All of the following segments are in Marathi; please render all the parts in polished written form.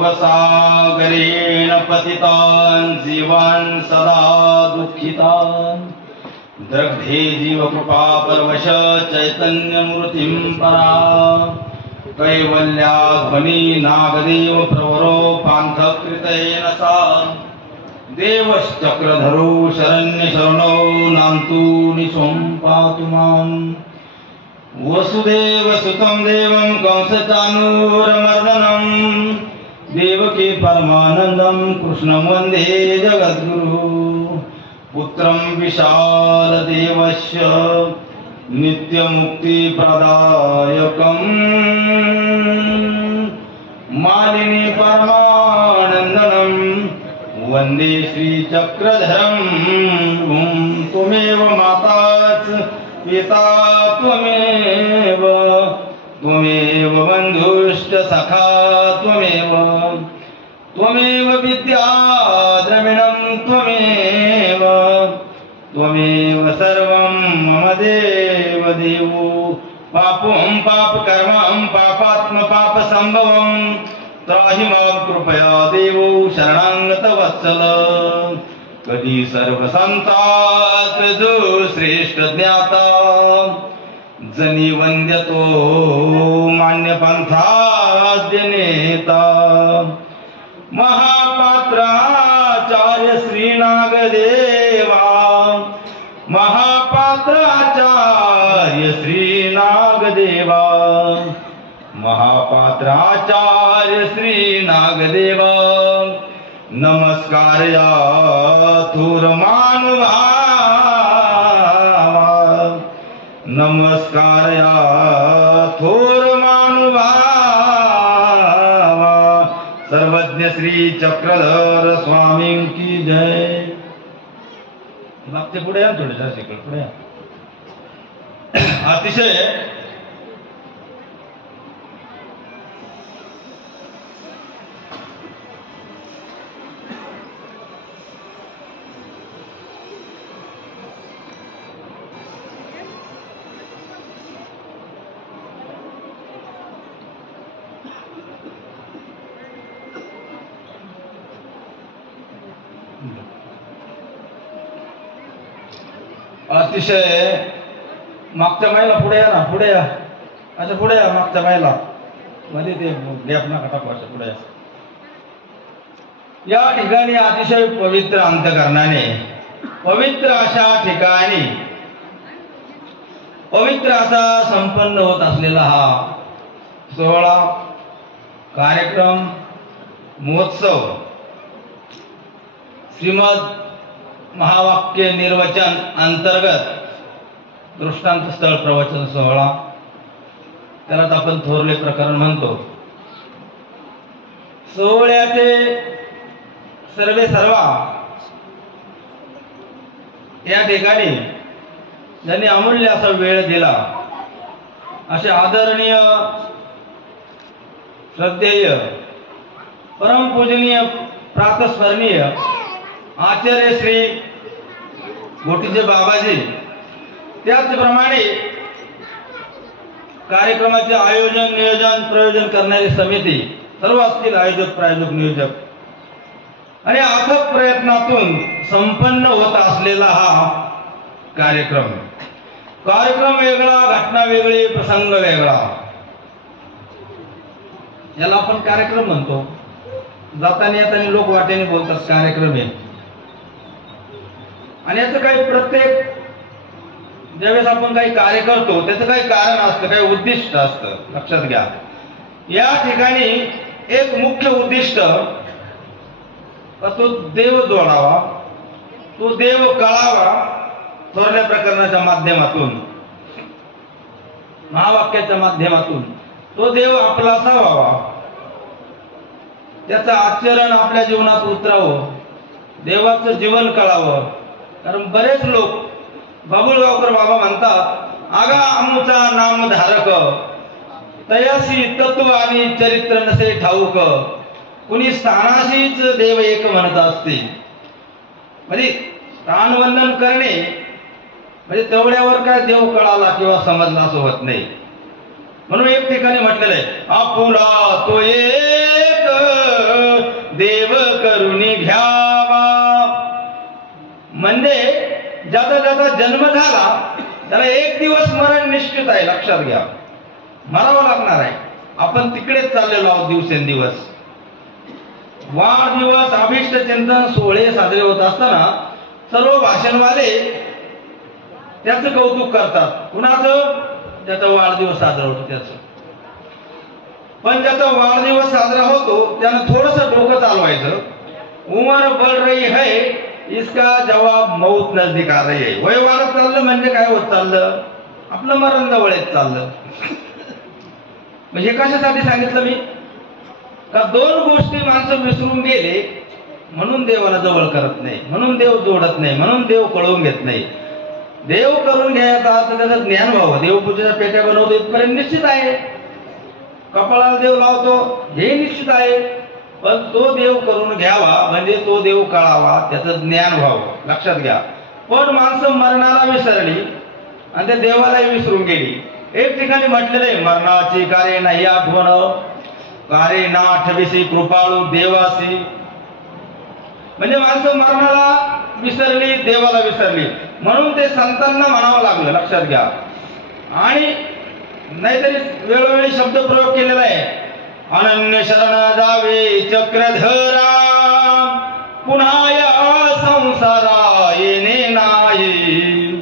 भवसागरेण पतितान् जीवान् सदा दुःखितान् दग्धे जीवकृपा परवश चैतन्यमूर्तिं परा कैवल्याध्वनि नागदेव प्रवरो पान्थकृतेन सा देवश्चक्रधरो शरण्यशरणो नान्तु निशं पातु माम् वसुदेवसुतं देवं कंसचाणूरमर्दनं देवकी परमानन्दं कृष्णं वन्दे जगद्गुरु पुत्रं विशालदेवस्य नित्यमुक्तिप्रदायकम् मालिनी परमानन्दनं वन्दे श्रीचक्रधरं त्वमेव माता पिता त्वमेव बन्धुश्च सखा त्वमेव विद्या द्रविणं त्वमेव सर्वं मम देवो पापं पापकर्मं पापात्म पापसम्भवं त्राहि मां कृपया देवो शरणागतवत्सल कधी सर्वसंतात जो श्रेष्ठ ज्ञाता जनी वंद्यतो मान्य पंथाद्य नेता महापात्राचार्य श्रीनागदेवा महापात्राचार्य श्रीनागदेवा महापात्राचार्य श्रीनागदेवा नमस्कार या थोर मानुभावा नमस्कार या थोर मानुभावा सर्वज्ञ श्री चक्रधर स्वामी की जय। मागचे पुढे या थोडे जास्त पुढे या। अतिशय मागच्या महिला पुढे या ना पुढे या अच्छा पुढे या मागच्या महिला मध्ये ते गॅप नका टाकू असं पुढे या ठिकाणी अतिशय पवित्र अंतकरणाने पवित्र अशा ठिकाणी पवित्र असा संपन्न होत असलेला हा सोहळा कार्यक्रम महोत्सव श्रीमद महावाक्य निर्वचन अंतर्गत दृष्टांत स्थळ प्रवचन सोहळा त्यालाच आपण थोरले प्रकरण म्हणतो। सोहळ्याचे सर्वा या ठिकाणी ज्यांनी अमूल्य असा वेळ दिला असे आदरणीय श्रद्धेय परमपूजनीय प्रातस्मरणीय आचार्य श्री गोटीचे बाबाजी त्याचप्रमाणे कार्यक्रमाचे आयोजन नियोजन प्रयोजन करणारी समिती सर्व असतील आयोजक प्रायोजक नियोजक आणि अथक प्रयत्नातून संपन्न होत असलेला हा कार्यक्रम वेगळा घटना वेगळी प्रसंग वेगळा याला आपण कार्यक्रम म्हणतो। जाताना येताना लोक वाटेने बोलतात कार्यक्रम आहे आणि याचं काही प्रत्येक ज्यावेळेस आपण काही कार्य करतो त्याचं काही कारण असतं काही उद्दिष्ट असतं लक्षात घ्या। या ठिकाणी एक मुख्य उद्दिष्ट तो देव जोडावा तो देव कळावा थोरल्या प्रकरणाच्या माध्यमातून महावाक्याच्या माध्यमातून तो देव आपलासा व्हावा त्याचं आचरण आपल्या जीवनात उतरावं देवाचं जीवन कळावं। कारण बरेच लोक बाबुळगावकर बाबा म्हणतात आगा आमुचा नामधारक तयासी तत्व आणि चरित्र नसे ठाऊक कुणी स्थानाशीच देव एक म्हणत असते। म्हणजे स्थानवंदन करणे म्हणजे तेवढ्यावर काय देव कळाला किंवा समजला असं होत नाही। म्हणून एक ठिकाणी म्हटलेलं आहे आपुला तो एक देव करुणी घ्यावा. म्हणजे ज्याचा ज्याचा जन्म झाला त्याला एक दिवस मरण निश्चित आहे, लक्षात घ्या. मरावं लागणार आहे. आपण तिकडेच चाललेलो आहोत दिवसेंदिवस. वाढदिवस अभिष्ट चिंतन सोहळे साजरे होत असताना सर्व भाषणवाले त्याचं कौतुक करतात. कुणाचं? त्याचा वाढदिवस साजरा होतो त्याचं. पण ज्याचा वाढदिवस साजरा होतो त्यानं थोडंसं डोकं चालवायचं. उमर बढ़ रही है इसका जवाब मौत नजदीक आ रही है. वय वाढत चाललं म्हणजे काय होत चाललं? आपलं मरण जवळ येत चाललं. म्हणजे कशासाठी सांगितलं मी? का दोन गोष्टी माणसं विसरून गेले म्हणून देवाला जवळ करत नाही, म्हणून देव जोडत नाही, म्हणून देव कळवून घेत नाही. देव करून घ्यायचा अर्थ त्याचं ज्ञान व्हावं. देवपूजेच्या पेट्या बनवतो इथपर्यंत निश्चित आहे. कपाळाला देव लावतो हे निश्चित आहे. पण तो देव करून घ्यावा म्हणजे तो देव कळावा, त्याचं ज्ञान व्हावं. लक्षात घ्या. पण माणसं मरणाला विसरली आणि त्या देवालाही विसरून गेली. एक ठिकाणी म्हटलेलं आहे, मरणाची कार्य नाही आठवण, कार्य ना आठविसी कृपाळू देवासी. म्हणजे माणसं मरणाला विसरली, देवाला विसरली. म्हणून ते संतांना म्हणावं लागलं. लक्षात घ्या. आणि नाहीतरी वेळोवेळी शब्द प्रयोग केलेला आहे. अनन्य शरण जावे चक्रधरा, पुन्हा या संसारा येणे नाही,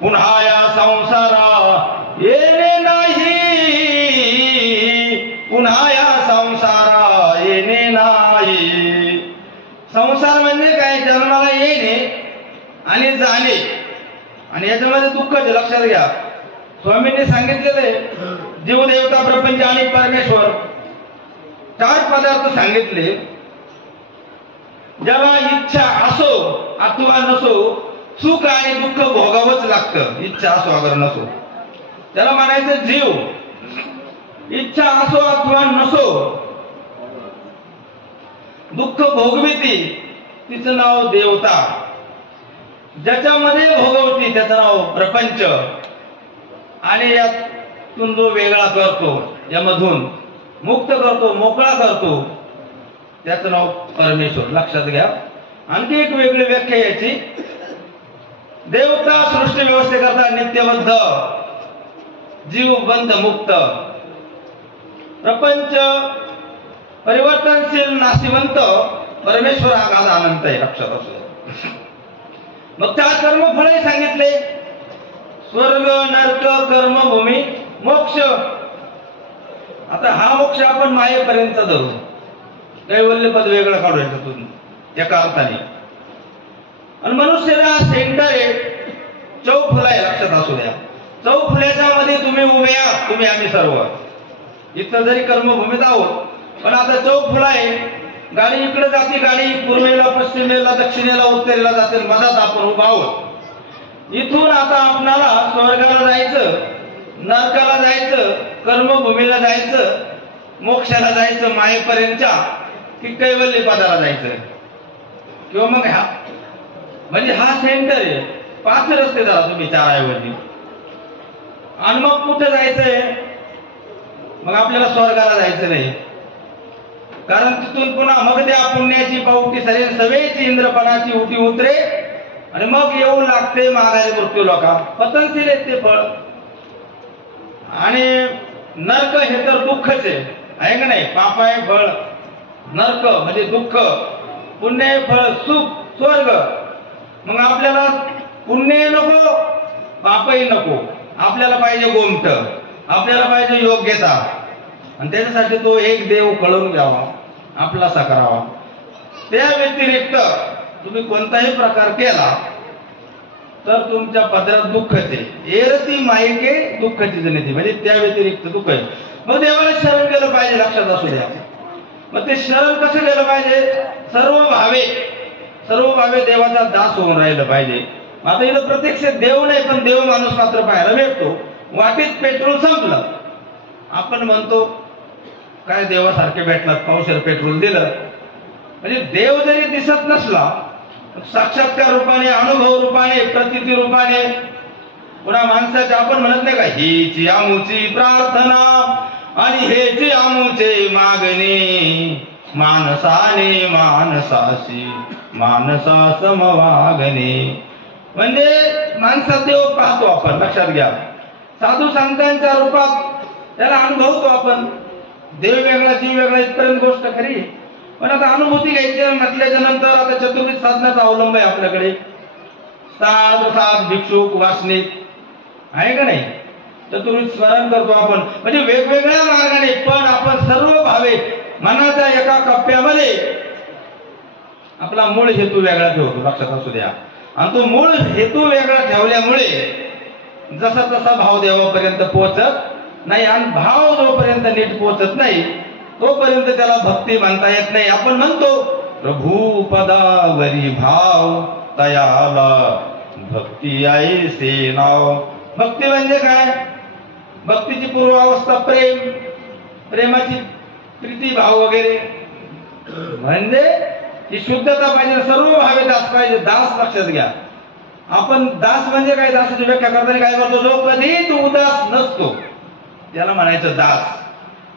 पुन्हा या संसारा येणे नाही, पुन्हा या संसारा येणे नाही. संसार म्हणजे काय? जन्माला येणे आणि जाणे, आणि याच्यामध्ये दुःखच. लक्षात घ्या. स्वामींनी सांगितलेले जीवदेवता, प्रपंच आणि परमेश्वर चार पदार्थ सांगितले. ज्याला इच्छा असो अथवा नसो सुख आणि दुःख भोगावंच लागतं. इच्छा असो अगर नसो त्याला म्हणायचं जीव. इच्छा असो अथवा नसो दुःख भोगविती तिचं नाव देवता. ज्याच्यामध्ये भोगवती त्याचं नाव प्रपंच. आणि यातून जो वेगळा करतो, यामधून मुक्त करतो, मोकळा करतो, त्याचं नाव परमेश्वर. लक्षात घ्या. आणखी एक वेगळी व्याख्या याची. देवता सृष्टी व्यवस्थेकरता नित्यबद्ध, जीव बंध मुक्त, प्रपंच परिवर्तनशील नाशिवंत, परमेश्वर आगाध अनंत आहे. लक्षात असू. मग त्या कर्मफळही सांगितले. स्वर्ग, नरक, कर्मभूमी, मोक्ष. आता हा मोक्ष आपण मायेपर्यंत धरू. कैवल्य पद वेगळं काढू याच्यातून एका अर्थाने. आणि मनुष्याला सेंटर आहे, चौफुला आहे. लक्षात असू द्या. चौफुल्याच्या मध्ये तुम्ही उभे आहात, तुम्ही आम्ही सर्व इथं जरी कर्मभूमीत आहोत, पण आता चौफुला आहे. गाडी इकडे जाते, गाडी पूर्वेला, पश्चिमेला, दक्षिणेला, उत्तरेला जाते. मधात आपण उभा आहोत. इथून आता आपणाला स्वर्गाला जायचं, नरकाला जायचं, कर्मभूमीला जायचं, मोक्षाला जायचं, मायेपर्यंतच्या की कैवल्य पदाला जायचं, किंवा मग हा म्हणजे हा सेंटर आहे. 5 रस्ते झाला तुम्ही 4 ऐवजी. आणि मग कुठे जायचंय? मग आपल्याला स्वर्गाला जायचं नाही. कारण तिथून पुन्हा मग त्या पुण्याची पावटी सरेन सवेची इंद्रपणाची उठी उतरे आणि मग येऊ लागते माघारी मृत्यू लोका. पतनशील आहे ते फळ. आणि नरक हे तर दुःखच आहे का नाही? पाप आहे फळ नरक म्हणजे दुःख, पुण्य आहे फळ सुख स्वर्ग. मग आपल्याला पुण्य नको, पापही नको. आपल्याला पाहिजे गोमट, आपल्याला पाहिजे योग्यता. आणि त्याच्यासाठी तो एक देव कळून घ्यावा, आपलासा करावा. त्या व्यतिरिक्त तुम्ही कोणताही प्रकार केला तर तुमच्या पदरात दुःखच आहे. एरती मायके दुःखाची जनिती, म्हणजे त्या व्यतिरिक्त दुःख आहे. मग देवाला शरण केलं पाहिजे. लक्षात असू द्या. मग ते शरण कसं केलं पाहिजे? सर्व भावे देवाचा दास होऊन राहिलं पाहिजे. आता इथं प्रत्यक्ष देव नाही, पण देव माणूस मात्र पाहायला भेटतो. वाटेत पेट्रोल संपलं, आपण म्हणतो काय देवासारखे भेटलात, पावशेर पेट्रोल दिलं. म्हणजे देव जरी दिसत नसला, साक्षात्कार रूपाने, अनुभव रूपाने, प्रतिती रूपाने, पुन्हा माणसाच्या आपण म्हणत नाही का हीची आमुची प्रार्थना आणि हेची आमुचे मागणी, मानसाने मानसाशी मानसा समवागणे. म्हणजे माणसात देव पाहतो आपण, लक्षात घ्या. साधू संतांच्या रूपात त्याला अनुभवतो आपण. देव वेगळा जीव वेगळा इथपर्यंत गोष्ट खरी. पण आता अनुभूती घ्यायची म्हटल्याच्या नंतर आता चतुर्विध साधनाचा अवलंब आहे आपल्याकडे. साध भिक्षुक वासनिक आहे का नाही. चतुर्विध स्मरण करतो आपण, म्हणजे वेगवेगळ्या मार्गाने, पण आपण सर्व भावे मनाच्या एका कप्प्यामध्ये आपला मूळ हेतू वेगळा ठेवतो, लक्षात असू द्या. आणि तो मूळ हेतू वेगळा ठेवल्यामुळे जसा तसा भाव देवापर्यंत पोहोचत नाही. आणि भाव जोपर्यंत नीट पोहोचत नाही तोपर्यंत त्याला भक्ती म्हणता येत नाही. आपण म्हणतो प्रभू पदावरी भाव तयाला भक्ती ऐसे नाव. भक्ती म्हणजे काय? भक्तीची पूर्वावस्था प्रेम, प्रेमाची प्रीती भाव वगैरे, म्हणजे ही शुद्धता पाहिजे. सर्व भावे दास पाहिजे. दास लक्षात घ्या. आपण दास म्हणजे काय? दासाची व्याख्या करताना काय करतो? जो कधीच उदास नसतो त्याला म्हणायचं दास.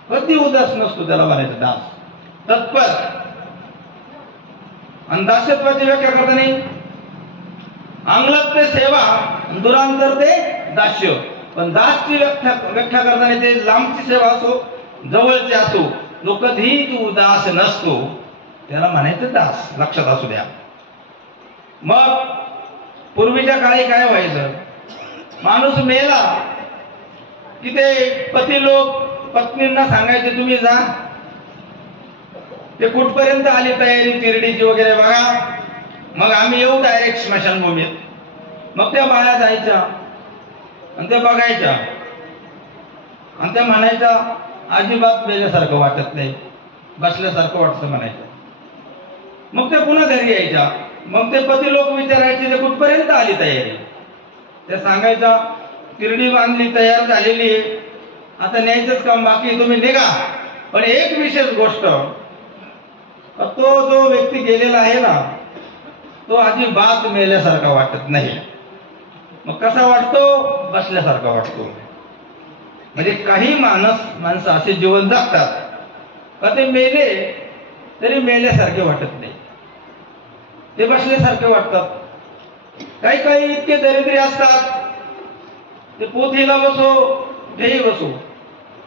कधी उदास नसतो त्याला म्हणायचं दास. तत्पर. आणि दासत्वाची व्याख्या करताना अंगलक ते सेवा, दुरांतर ते दास्य. पण दासची व्याख्या करताना ते लांबची सेवा असो जवळची असो, जो कधीच उदास नसतो त्याला म्हणायचं दास. लक्षात असू द्या. मग पूर्वीच्या काळी काय व्हायचं? माणूस मेला की ते पती लोक पत्नींना सांगायचे तुम्ही जा. ते कुठपर्यंत आली तयारी तिरडीची वगैरे बघा, मग आम्ही येऊ डायरेक्ट स्मशानभूमीत. मग त्या बाया जायच्या आणि ते बघायच्या आणि त्या म्हणायच्या अजिबात मेल्यासारखं वाटत नाही, बसल्यासारखं वाटतं म्हणायचं. मग ते पुन्हा घरी यायच्या. मग ते पती लोक विचारायचे ते कुठपर्यंत आली तयारी. ते सांगायच्या तिरडी बांधली, तयार झालेली आहे, आता न्यायचंच काम बाकी, तुम्ही निघा. पण एक विशेष गोष्ट, तो जो व्यक्ती गेलेला आहे ना तो अजिबात मेल्यासारखा वाटत नाही. मग कसा वाटतो? बसल्यासारखा वाटतो. म्हणजे काही माणसं असे जीवन जगतात का ते मेले तरी मेल्यासारखे वाटत नाही, ते बसल्यासारखे वाटतात. काही काही इतके दरिद्री असतात, ते पोथीला बसो कुठेही बसो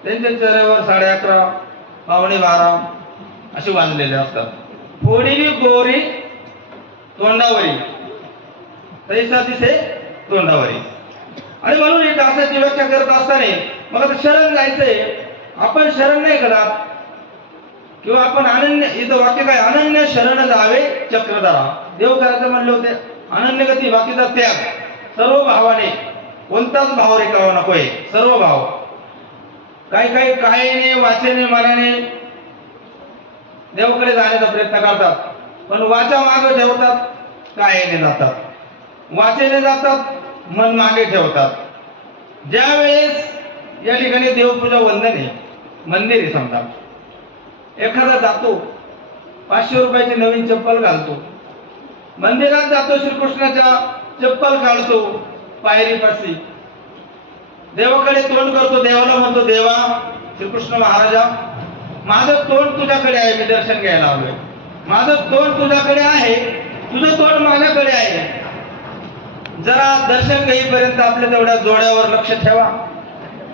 त्यांच्या चेहऱ्यावर 11:30 पावणे 12 असे वाजलेले असतात. फोडीली गोरी तोंडावरी तैसा दिसे तोंडावरी. आणि म्हणून ही दासाची व्याख्या करत असताना मग आता शरण जायचंय, आपण शरण नाही करत किंवा आपण अनन्य, इथं वाक्य काय? अनन्य शरण जावे चक्रधरा. देव करायचं म्हणले होते अनन्य गती, बाकीचा त्याग. सर्व भावाने, कोणताच भाव रेखावा नकोय, सर्व भाव. काही काही कायेने वाचेने मनाने देवाकडे जाण्याचा प्रयत्न करतात, पण वाचा मागे ठेवतात, कायेने जातात. वाचेने जातात, मन मागे ठेवतात. ज्या वेळेस या ठिकाणी देवपूजा वंदने मंदिर आहे समजा, एखादा जातो 500 रुपयाची नवीन चप्पल घालतो, मंदिरात जातो, श्रीकृष्णाच्या चप्पल काढतो, पायरीपाशी देवाकडे तोंड करतो, देवाला म्हणतो देवा श्रीकृष्ण महाराजा माझं तोंड तुझ्याकडे आहे, मी दर्शन घ्यायला आलोय, माझं तोंड तुझ्याकडे आहे, तुझं तोंड माझ्याकडे आहे, जरा दर्शन घेईपर्यंत आपल्या तेवढ्या जोड्यावर लक्ष ठेवा.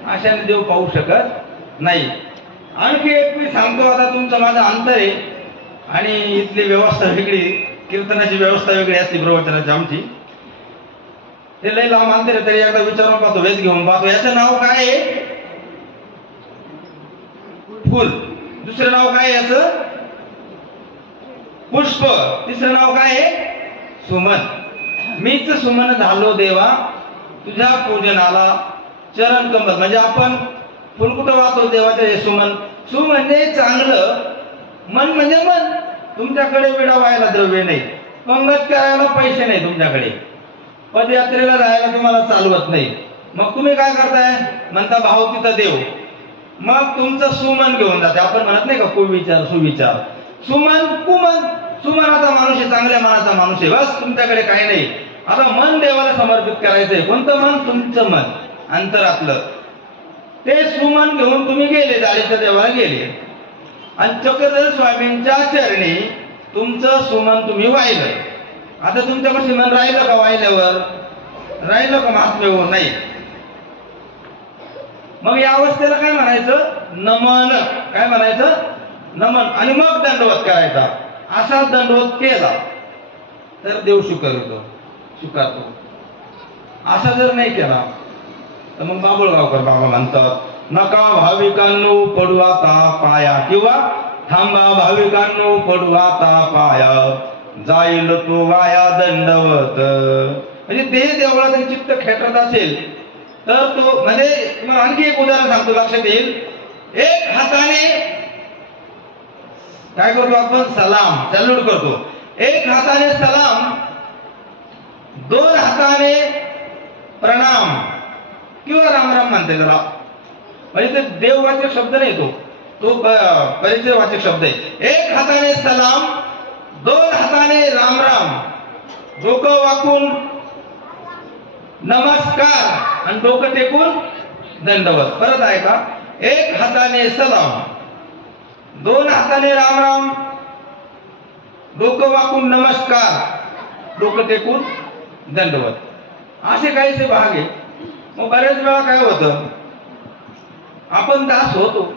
अशाने देव पाहू शकत नाही. आणखी एक मी सांगतो, आता तुमचं माझं अंतर आहे आणि इथली व्यवस्था वेगळी, कीर्तनाची व्यवस्था वेगळी असते प्रवचनाची आमची. हे लय लांब अंतर आहे, तरी एकदा विचारून पाहतो, वेध घेऊन पाहतो. याचं नाव काय आहे? फुल. दुसरं नाव काय याचं? पुष्प. तिसरं नाव काय आहे? सुमन. मीच सुमन झालो देवा तुझ्या पूजनाला चरण कमल. म्हणजे आपण फुल कुठं वाहतो? देवाच्या हे सुमन. सु म्हणजे चांगलं, मन म्हणजे मन. तुमच्याकडे विडा व्हायला द्रव्य नाही, पंगत करायला पैसे नाही तुमच्याकडे, पदयात्रेला जायला तुम्हाला चालवत नाही, मग तुम्ही काय करताय? म्हणता भाव तिथं देव. मग तुमचं सुमन घेऊन जाते. आपण म्हणत नाही का कुविचार सुविचार, सुमन कुमन. सुमनाचा माणूस आहे, चांगल्या मनाचा माणूस आहे, बस तुमच्याकडे काही नाही. आता मन देवाला समर्पित करायचंय. कोणतं मन? तुमचं मन अंतरातलं. ते सुमन घेऊन तुम्ही गेले, जाळीच्या देवाला गेले. आणि चक्रधर स्वामींच्या चरणी तुमचं सुमन तुम्ही वाहिलं. आता तुमच्यापाशी मन राहिलं का वाहिल्यावर? राहिलं का महात्म्य हो? नाही. मग या अवस्थेला काय म्हणायचं? नमन. काय म्हणायचं? नमन. आणि मग दंडवत करायचा. असा दंडवत केला तर देव स्वीकारतो. असा जर नाही केला तर मग बाबुळगावकर बाबा म्हणतात, नका भाविकांनो पडू आता पाया, किंवा थांबा भाविकांनो पडू आता पाया, जाईल तो वाया दंडवत. म्हणजे ते देवळाचं चित्त खेटत असेल तर तो, म्हणजे मग आणखी एक उदाहरण सांगतो, लक्षात येईल. एक हाताने काय करतो आपण? सलाम, सॅल्यूट करतो. एक हाताने सलाम, दोन हाताने प्रणाम किंवा रामराम म्हणते त्याला. म्हणजे ते देववाचक शब्द नाही, तो परिचयवाचक शब्द आहे. एक हाताने सलाम, दोन हाताने रामराम, डोकं वाकून नमस्कार आणि डोकं टेकून दंडवत. परत आहे का? एक हाताने सलाम, दोन हाताने रामराम, डोकं वाकून नमस्कार, डोकं टेकून दंडवत. असे काहीसे भाग आहे. मग बऱ्याच वेळा काय होतं, आपण दास होतो.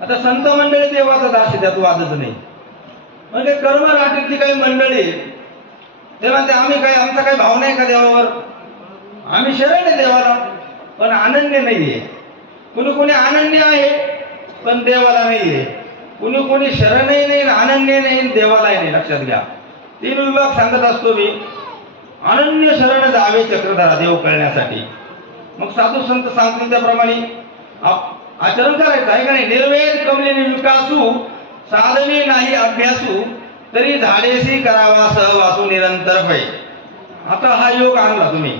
आता संत मंडळी देवाचा दास आहे, त्यात वादच नाही. म्हणजे कर्मराटीतली काही मंडळी ते म्हणते आम्ही काय, आमचा काही भाव नाही का देवावर, आम्ही शरण आहे देवाला पण अनन्य नाहीये. कुणी कुणी अनन्य आहे पण देवाला नाहीये. कुणी कुणी शरणही नाही, अनन्य नाही, देवालाही नाही. लक्षात घ्या, 3 विभाग सांगत असतो मी. अनन्य शरण जावे चक्रधरा देव कळण्यासाठी. मग साधू संत सांगतील त्याप्रमाणे आचरण करायचं आहे का नाही. निर्वेद कमलिनी विकासू, साधने नाही अभ्यासू, तरी झाडेसी करावा सहवासू निरंतर होय. आता हा योग आणला तुम्ही,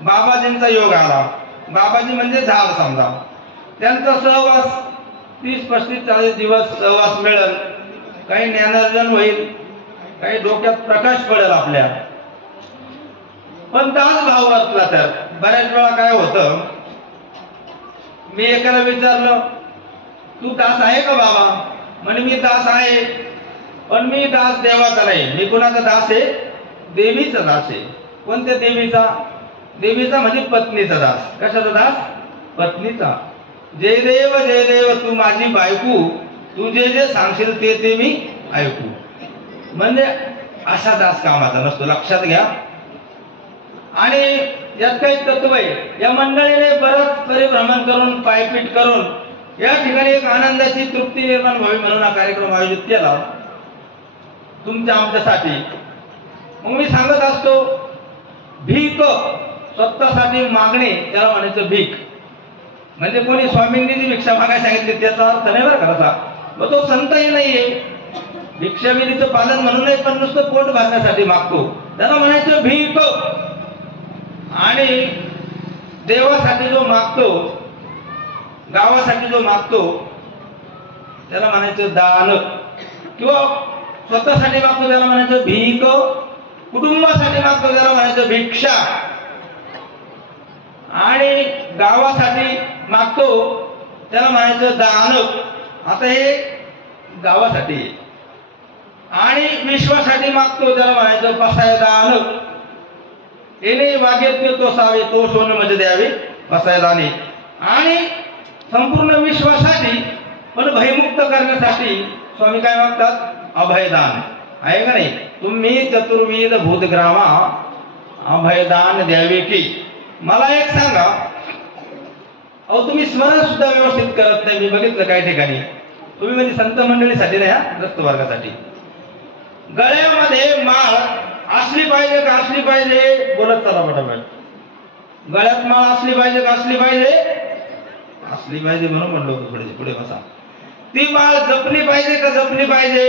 बाबाजींचा योग आला. बाबाजी म्हणजे झाड समजा. त्यांचा सहवास 30, 35, 40 दिवस सहवास मिळेल. काही ज्ञानार्जन होईल, काही डोक्यात प्रकाश पडेल आपल्या. पण दास भाव असला तर बऱ्याच वेळा काय होतं, मी एकाला विचारलं तू दास आहे का बाबा? म्हणे मी दास आहे, पण मी दास देवाचा नाही. मी कुणाचा दास आहे? देवीचा दास आहे. कोणत्या देवीचा? देवीचा म्हणजे पत्नीचा दास. कशाचा दास? पत्नीचा. जय देव तू माझी बायको, तू जे जे सांगशील ते ते मी ऐकू. म्हणजे असा दास कामाचा नसतो. लक्षात घ्या. आणि यात काही तत्व आहे. या मंडळीने बरंच परिभ्रमण करून, पायपीट करून या ठिकाणी एक आनंदाची तृप्ती निर्माण व्हावी म्हणून हा कार्यक्रम आयोजित केला तुमच्या आमच्यासाठी. मग मी सांगत असतो, भीक स्वतःसाठी मागणे त्याला म्हणायचं भीक. म्हणजे कोणी स्वामींनी जी भिक्षा मागायला सांगितली त्याचा अर्थ नाही बरं का तसा. मग तो संतही नाहीये. भिक्षाविधीचं पालन म्हणून नाही, पण नुसतं पोट भरण्यासाठी मागतो, त्याला म्हणायचं भीक. आणि देवासाठी जो मागतो, गावासाठी जो मागतो त्याला म्हणायचं दान. किंवा स्वतःसाठी मागतो त्याला म्हणायचं भीक. कुटुंबासाठी मागतो त्याला म्हणायचं भिक्षा. आणि गावासाठी मागतो त्याला म्हणायचं दान. आता हे गावासाठी. आणि विश्वासाठी मागतो त्याला म्हणायचं पसाय दान. येणे वागेत तोसावे, तो सोनं म्हणजे द्यावे पसाय दाने. आणि संपूर्ण विश्वासाठी पण भयमुक्त करण्यासाठी स्वामी काय मागतात? अभयदान. आहे का नाही? तुम्ही चतुर्विध भूतग्रामा अभयदान द्यावे की. मला एक सांगा, अहो तुम्ही स्मरण सुद्धा व्यवस्थित करत नाही. मी बघितलं काही ठिकाणी. तुम्ही म्हणजे संत मंडळीसाठी नाही, ग्रस्त वर्गासाठी. गळ्यामध्ये माळ असली पाहिजे का असली पाहिजे? बोलत चला पटापट. गळ्यात माळ असली पाहिजे का असली पाहिजे? असली पाहिजे म्हणून म्हणलो होतो. थोडी पुढे बसा. ती माळ जपली पाहिजे का जपली पाहिजे?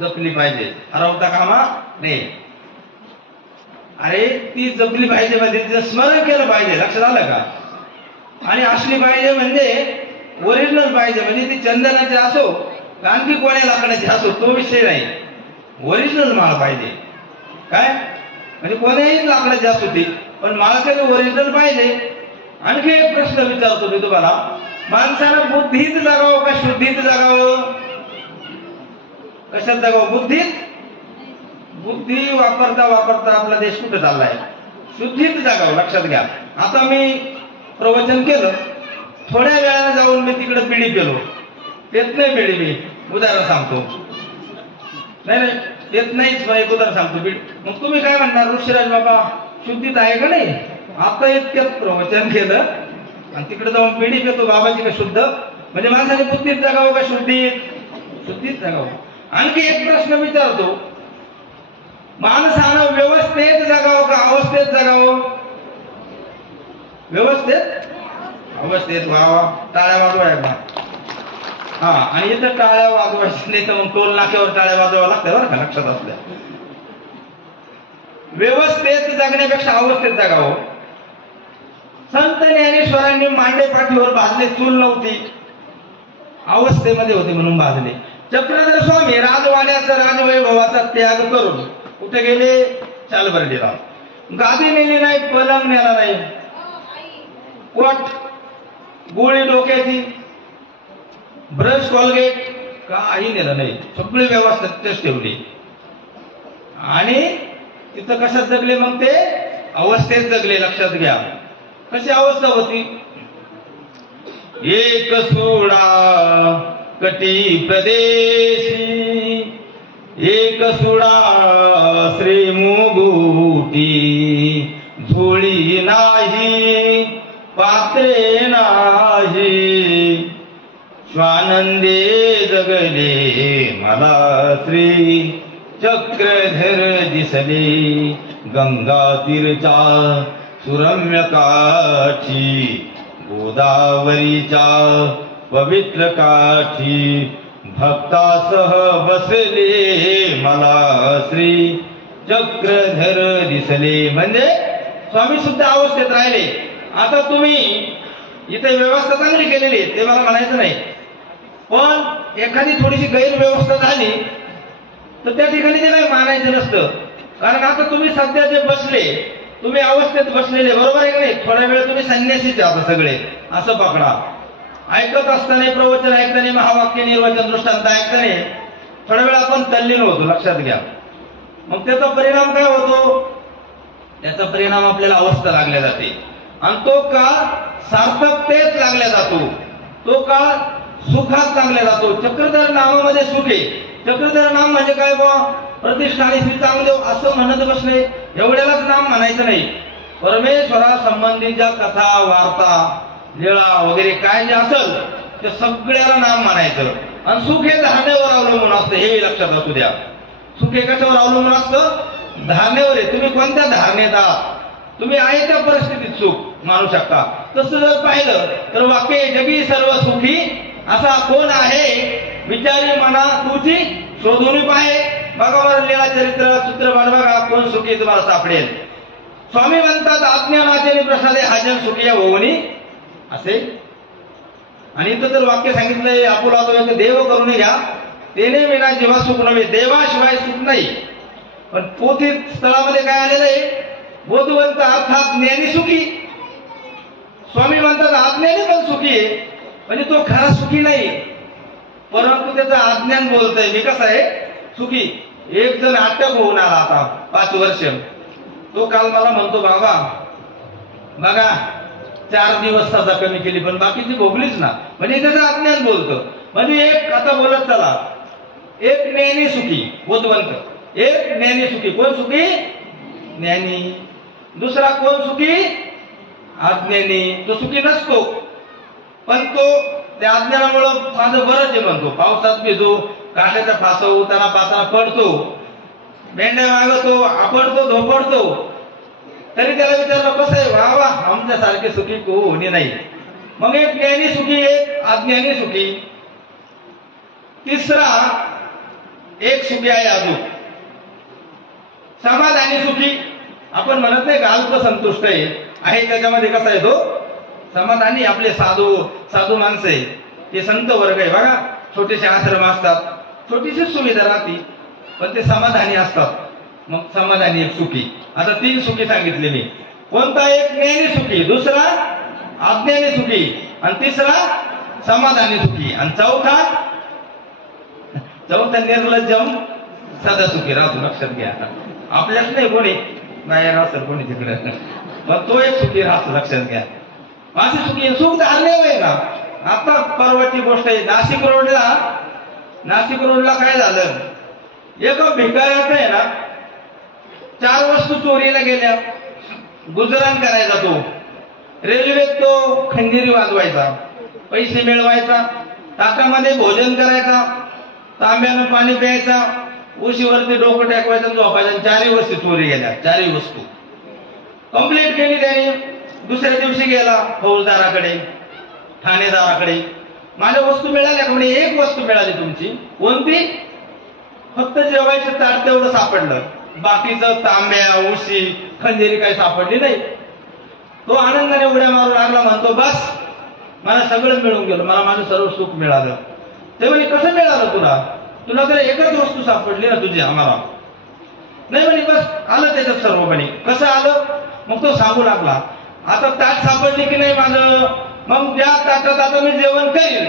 जपली पाहिजे. हरवता कामा नाही. अरे ती जपली पाहिजे म्हणजे तिचं स्मरण केलं पाहिजे. लक्षात आलं का? आणि असली पाहिजे म्हणजे ओरिजिनल पाहिजे. म्हणजे ती चंदनाची असो आणखी कोण्या लाकडाची असो तो विषय नाही. ओरिजिनल माळ पाहिजे. काय म्हणजे कोण्याही लाकडाची असो ती, पण माळ तरी ओरिजिनल पाहिजे. आणखी एक प्रश्न विचारतो मी तुम्हाला. माणसानं बुद्धीत जगावं का शुद्धीत जगावं? कशात जगावं? बुद्धीत. बुद्धी वापरता वापरता आपला देश कुठे चाललाय? शुद्धीत जगावं. लक्षात घ्या. आता मी प्रवचन केलं, थोड्या वेळाने जाऊन मी तिकडे पिढी पेलो, येत नाही पिढी. मी उदाहरण सांगतो. नाही येत नाहीच, एक उदाहरण सांगतो. मग तुम्ही काय म्हणणार? ऋषीराज बाबा शुद्धीत आहे का नाही? आता इतक्यात प्रवचन केलं आणि तिकडे जाऊन पिढी पेतो बाबाजी का शुद्ध? म्हणजे माणसाने बुद्धीत जगावं का शुद्धीत? शुद्धीत जगावं. आणखी एक प्रश्न विचारतो, माणसानं व्यवस्थेत जगावं का अवस्थेत जगावं? व्यवस्थेत. अवस्थेत. वा टाळ्या वाजवायला. हा, आणि इथं टाळ्या वाजवायच्या नाही तर मग टोल नाक्यावर टाळ्या वाजवावं लागतं बरं का, लक्षात असल्या. व्यवस्थेत जगण्यापेक्षा अवस्थेत जगावं. संत ज्ञानेश्वरांनी मांडे पाठीवर भाजले, चूल नव्हती, अवस्थेमध्ये होते म्हणून भाजले. चक्रधर स्वामी राजवाड्याचा राजवैभवाचा त्याग करून कुठे गेले? चालबर्डीला. गादी नेली नाही, पलंग नेला नाही, कोट, गोळी डोक्याची, ब्रश, कोलगेट काही नेलं नाही. सगळी व्यवस्था तिथेच ठेवली. आणि तिथं कशात जगले? मग ते अवस्थेत जगले. लक्षात घ्या. कशी अवस्था होती? एक सोडा कटी प्रदेशी, एक सुडा श्री मुगुटी, झोळी नाही पात्रे नाही, स्वानंदे जगले मला श्री चक्रधर दिसले, गंगा तीरचा सुरम्य काठी, गोदावरीच्या पवित्र काठी, भक्तासह बसले मला श्री चक्रधर दिसले. म्हणजे स्वामी सुद्धा अवस्थेत राहिले. आता तुम्ही इथे व्यवस्था चांगली केलेली ते मला म्हणायचं नाही, पण एखादी थोडीशी गैरव्यवस्था झाली तर त्या ठिकाणी ते काही मानायचं नसतं. कारण आता तुम्ही सध्या जे बसले, तुम्ही अवस्थेत बसलेले, बरोबर आहे का नाही? थोड्या वेळ तुम्ही संन्यासीचे आता सगळे, असं पकडा. ऐकत असताना, प्रवचन ऐकताना, महावाक्य निर्वचन दृष्टांत ऐकताना थोड्या वेळ आपण तल्लीन होतो. लक्षात घ्या. मग त्याचा परिणाम काय होतो? त्याचा परिणाम आपल्याला अवस्था लागल्या जाते. आणि तो काळ सार्थकतेत लागल्या जातो. तो काळ सुखात लागल्या जातो. चक्रधर नामामध्ये सुख आहे. चक्रधर नाम म्हणजे काय बा? प्रतिष्ठा आणि श्री चांगदेव असं म्हणत बसणे, एवढ्यालाच नाम म्हणायचं नाही. परमेश्वरा संबंधीच्या कथा, वार्ता, लीळा वगैरे काय जे असेल ते सगळ्याला नाम म्हणायचं. आणि सुख हे धारणेवर अवलंबून असतं, हे लक्षात असू द्या. सुख हे कशावर अवलंबून असतं? धारणेवर आहे. तुम्ही कोणत्या धारणेत आहात? तुम्ही आहे त्या परिस्थितीत सुख मानू शकता. तसं जर पाहिलं तर वाक्य जगी सर्व सुखी असा कोण आहे, विचारी मना तुझी शोधून पाहे. बघा बरं लीळा चरित्र चित्रपट बघा, कोण सुखी तुम्हाला सापडेल. स्वामी म्हणतात आज्ञानाचे प्रसादे हाजन सुखी या भोवनी असे. आणि इथं तर वाक्य सांगितलंय, आपुला तो एक देव करून घ्या, तेने विना जेव्हा सुख नव्हे, देवाशिवाय सुख नाही. पण पोथी स्थळामध्ये काय आलेलं आहे? बोधवंत अर्थात ज्ञानी सुखी. स्वामी म्हणतात अज्ञानी पण सुखी आहे, म्हणजे तो खरा सुखी नाही, परंतु त्याचं अज्ञान बोलतय मी कसा आहे सुखी. एक जण अटक होऊन आला आता 5 वर्ष. तो काल मला म्हणतो, बाबा बघा 4 दिवस सजा कमी केली पण बाकीची भोगलीच ना. म्हणजे त्याचं अज्ञान बोलतं. म्हणजे एक आता बोलत चला, एक ज्ञानी सुखी बोधवंत, एक ज्ञानी सुखी. कोण सुखी? ज्ञानी. दुसरा कोण सुखी? अज्ञानी. तो सुखी नसतो, पण तो त्या अज्ञानामुळं माझं बरंच आहे म्हणतो. पावसात भिजो, काट्याचा फासो, उतारा पातारा पडतो, मेंढ्या मागतो, आपडतो, धोपडतो, तरी त्याला विचारलं कसं आहे? वा वा, आमच्यासारखे सुखी कोणी नाही. मग एक ज्ञानी सुखी, एक अज्ञानी सुखी. तिसरा एक सुखी आहे अजून, समाधानी सुखी. आपण म्हणत नाही अल्प संतुष्ट आहे, त्याच्यामध्ये कसा आहे तो समाधानी. आपले साधू माणसं आहे, ते संत वर्ग आहे बघा. छोटेसे आश्रम असतात, छोटीशी सुविधा राहते, पण ते समाधानी असतात. मग समाधानी एक सुखी. आता 3 सुखी सांगितले मी. कोणता? एक ज्ञानी सुखी, दुसरा अज्ञानी सुखी, आणि तिसरा समाधानी सुखी. आणि चौथा निर्लज्जम सदा सुखी राहतो. लक्षात घ्या. आपल्याच नाही कोणी बाहेर असेल कोणी तिकडे, पण तो एक सुखी राहतो. लक्षात घ्या. अशी सुखी सुख धारणे आहे ना. आता परवाची गोष्ट आहे, नाशिक रोडला काय झालं, एका भिकाऱ्याचं आहे ना 4 वस्तू चोरीला गेल्या. गुजराण करायचा तो. रेल्वेत तो खंजिरी वाजवायचा, पैसे मिळवायचा, ताटामध्ये भोजन करायचा, तांब्यानं पाणी प्यायचा, उशीवरती डोकं टेकवायचं, झोपायचं. 4 वस्तू चोरी गेल्या. 4 वस्तू कंप्लीट केली त्याने. दुसऱ्या दिवशी गेला फौजदाराकडे, ठाणेदाराकडे. माझ्या वस्तू मिळाल्या का? म्हणे 1 वस्तू मिळाली तुमची. कोणती? फक्त जेवायचं ताट तेवढं सापडलं, बाकीचं तांब्या, उशी, खंजिरी काही सापडली नाही. तो आनंदाने उड्या मारू लागला. म्हणतो बस मला सगळं मिळून गेलं, मला माझं सर्व सुख मिळालं. ते म्हणे कसं मिळालं तुला तर एकच वस्तू सापडली ना तुझी आम्हाला. नाही म्हणे बस आलं त्याच्यात सर्व. म्हणे कसं आलं? मग तो सांगू लागला. आता ताट सापडली की नाही माझं, मग ज्या ताटात आता मी जेवण करील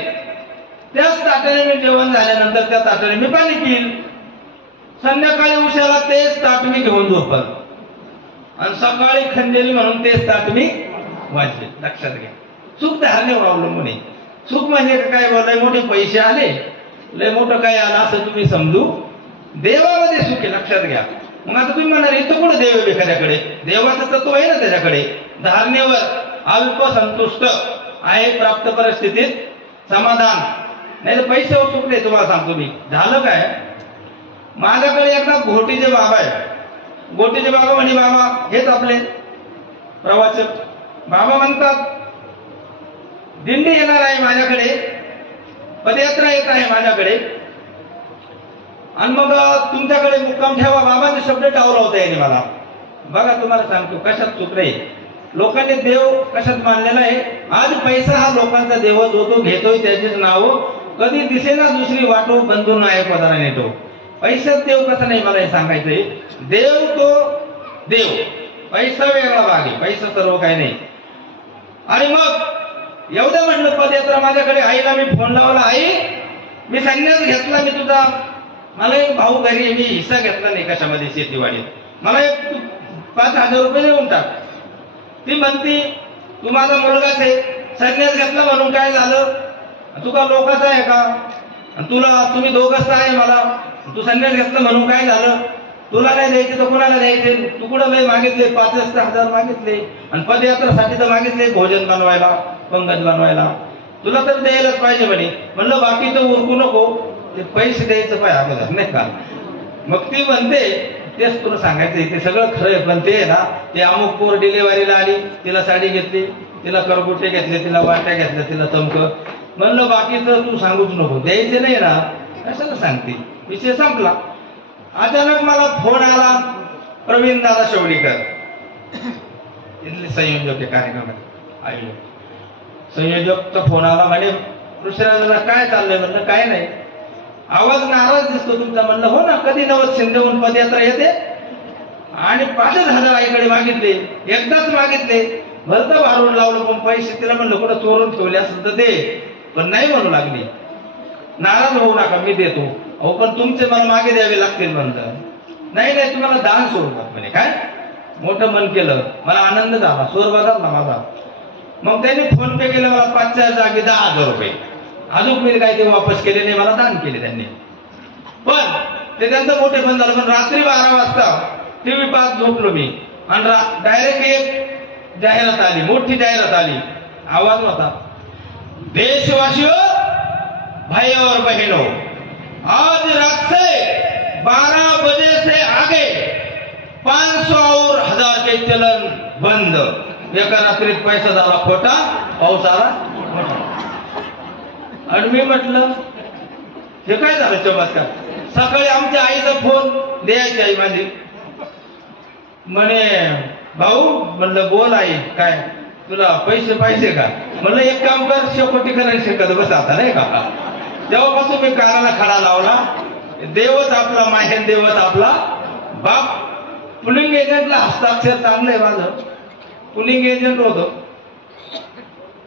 त्याच ताटाने मी जेवण झाल्यानंतर त्या ताटाने मी पाणी पिईल. संध्याकाळी उशाला तेच ताट मी घेऊन झोपल आणि सकाळी खंजेली म्हणून तेच ताट मी वाचले. लक्षात घ्या. सुख धारणेवर अवलंबून आहे. सुख म्हणजे काय बोलाय, मोठे पैसे आले, लय मोठं काय आलं असं तुम्ही समजू. देवामध्ये सुख आहे. लक्षात घ्या. मग आता तुम्ही म्हणाल इथं कुठं देव आहे एखाद्याकडे? देवाचं तत्व आहे ना त्याच्याकडे. धारणेवर अल्प संतुष्ट आहे, प्राप्त परिस्थितीत समाधान. नाही तर पैशावर सुख नाही. तुम्हाला सांगतो मी. झालं काय, माझ्याकडे एकदा घोटीचे बाबा आहे. घोटीचे बाबा म्हणे, बाबा हेच आपले प्रवाचक बाबा म्हणतात, दिंडी येणार आहे माझ्याकडे, पदयात्रा येत आहे माझ्याकडे, आणि मग तुमच्याकडे मुक्काम ठेवा. बाबांचे शब्द टावला होता याने मला. बघा तुम्हाला सांगतो कशात चूक नाही. लोकांनी देव कशात मानलेला आहे. आज पैसा हा लोकांचा देव, जो तो घेतोय त्याचीच नाव, कधी दिसेना दुसरी वाटो, बंधू नायक पदारा नेटो. पैशात देव कसा नाही मला हे सांगायचंय. देव तो देव, पैसा वेगळा भाग आहे. पैसा सर्व काही नाही. आणि मग एवढं म्हटलं पदयात्रा माझ्याकडे. आईला मी फोन लावला, आई मी संन्यास घेतला, मी तुझा, मला एक भाऊ घरी, मी हिस्सा घेतला नाही कशामध्ये शेतीवाडीत, मला एक 5,000 रुपये देऊन टाक. ती म्हणती तू माझा मुलगाच आहे, संन्यास घेतला म्हणून काय झालं, तू का लोकांचा आहे का, तुम्ही दोघंच आहे, मला तू संन्यास घेतला म्हणून काय झालं, तुला नाही द्यायचे तर कोणाला द्यायचे, तू कुठं लय मागितले, 5,000 मागितले, आणि पदयात्रेसाठी तर मागितले भोजन बनवायला, पंगत बनवायला, तुला तर द्यायलाच पाहिजे म्हणे. म्हणलं बाकीचं उरकू नको, ते पैसे द्यायचं पाहिजे अगोदर, नाही का. मग ती म्हणते तेच तुला सांगायचंय, ते सगळं खरंय, पण ते ना, ते अमुक पोर डिलेव्हरीला आली, तिला साडी घेतली, तिला करगुटे घेतले, तिला वाट्या घेतल्या, तिला चमक. म्हणलं बाकीचं तू सांगूच नको, द्यायचे नाही ना, कशाला सांगते. विषय संपला. अचानक मला फोन आला, प्रवीण दादा शेवडीकर, इथले संयोजक कार्यक्रमात आयोजक, संयोजकचा फोन आला. म्हणे पृथ्वीराज काय चाललंय? म्हणलं काय नाही. आवाज नाराज दिसतो तुमचा. म्हणलं हो ना, कधी नवत शिंदेहून पदयात्रा येते आणि 5,000 आईकडे मागितले, एकदाच मागितले, भलतं भारून लावलं, पण पैसे तिला म्हणलं कुठं चोरून ठेवले असेल तर दे, पण नाही म्हणू लागली. नाराज होऊ नका, मी देतो. अहो पण तुमचे मला मागे द्यावे लागतील. म्हणतं नाही नाही, तुम्हाला दान सोडणार म्हणे. काय मोठं मन केलं, मला आनंद झाला, स्वर बदलला माझा. मग त्यांनी फोन पे केलं मला 5च्या जागी 10,000 रुपये. अजून मी काय ते वापस केले नाही, मला दान केले त्यांनी. पण ते त्यांचं मोठे बंद झालं. पण रात्री 12 वाजता टीव्ही पाहत झोपलो मी, आणि डायरेक्ट एक जाहिरात आली, मोठी जाहिरात आली. आवाज होता, देशवासियों, भाई और बहनों, आज रात से 12 बजे से आगे 500 और 1000 के चलन बंद. एका रात्रीत पैसा झाला खोटा, पाऊस आला मोठा. आणि मी म्हटलं हे काय झालं चमत्कार. सकाळी आमच्या आईचा फोन, द्यायची आई माझी, म्हणे भाऊ, म्हणलं बोल आई, काय तुला पैसे पाहिजे का? म्हणलं एक काम कर, शेकोटी करायला शिकत बस आता, नाही का. तेव्हापासून मी कानाला खडा लावला. देवच आपला माहेर, देवच आपला बाप. पुलिंग एजंटला हस्ताक्षर चांगलं आहे माझं, पुलिंग एजंट होतो.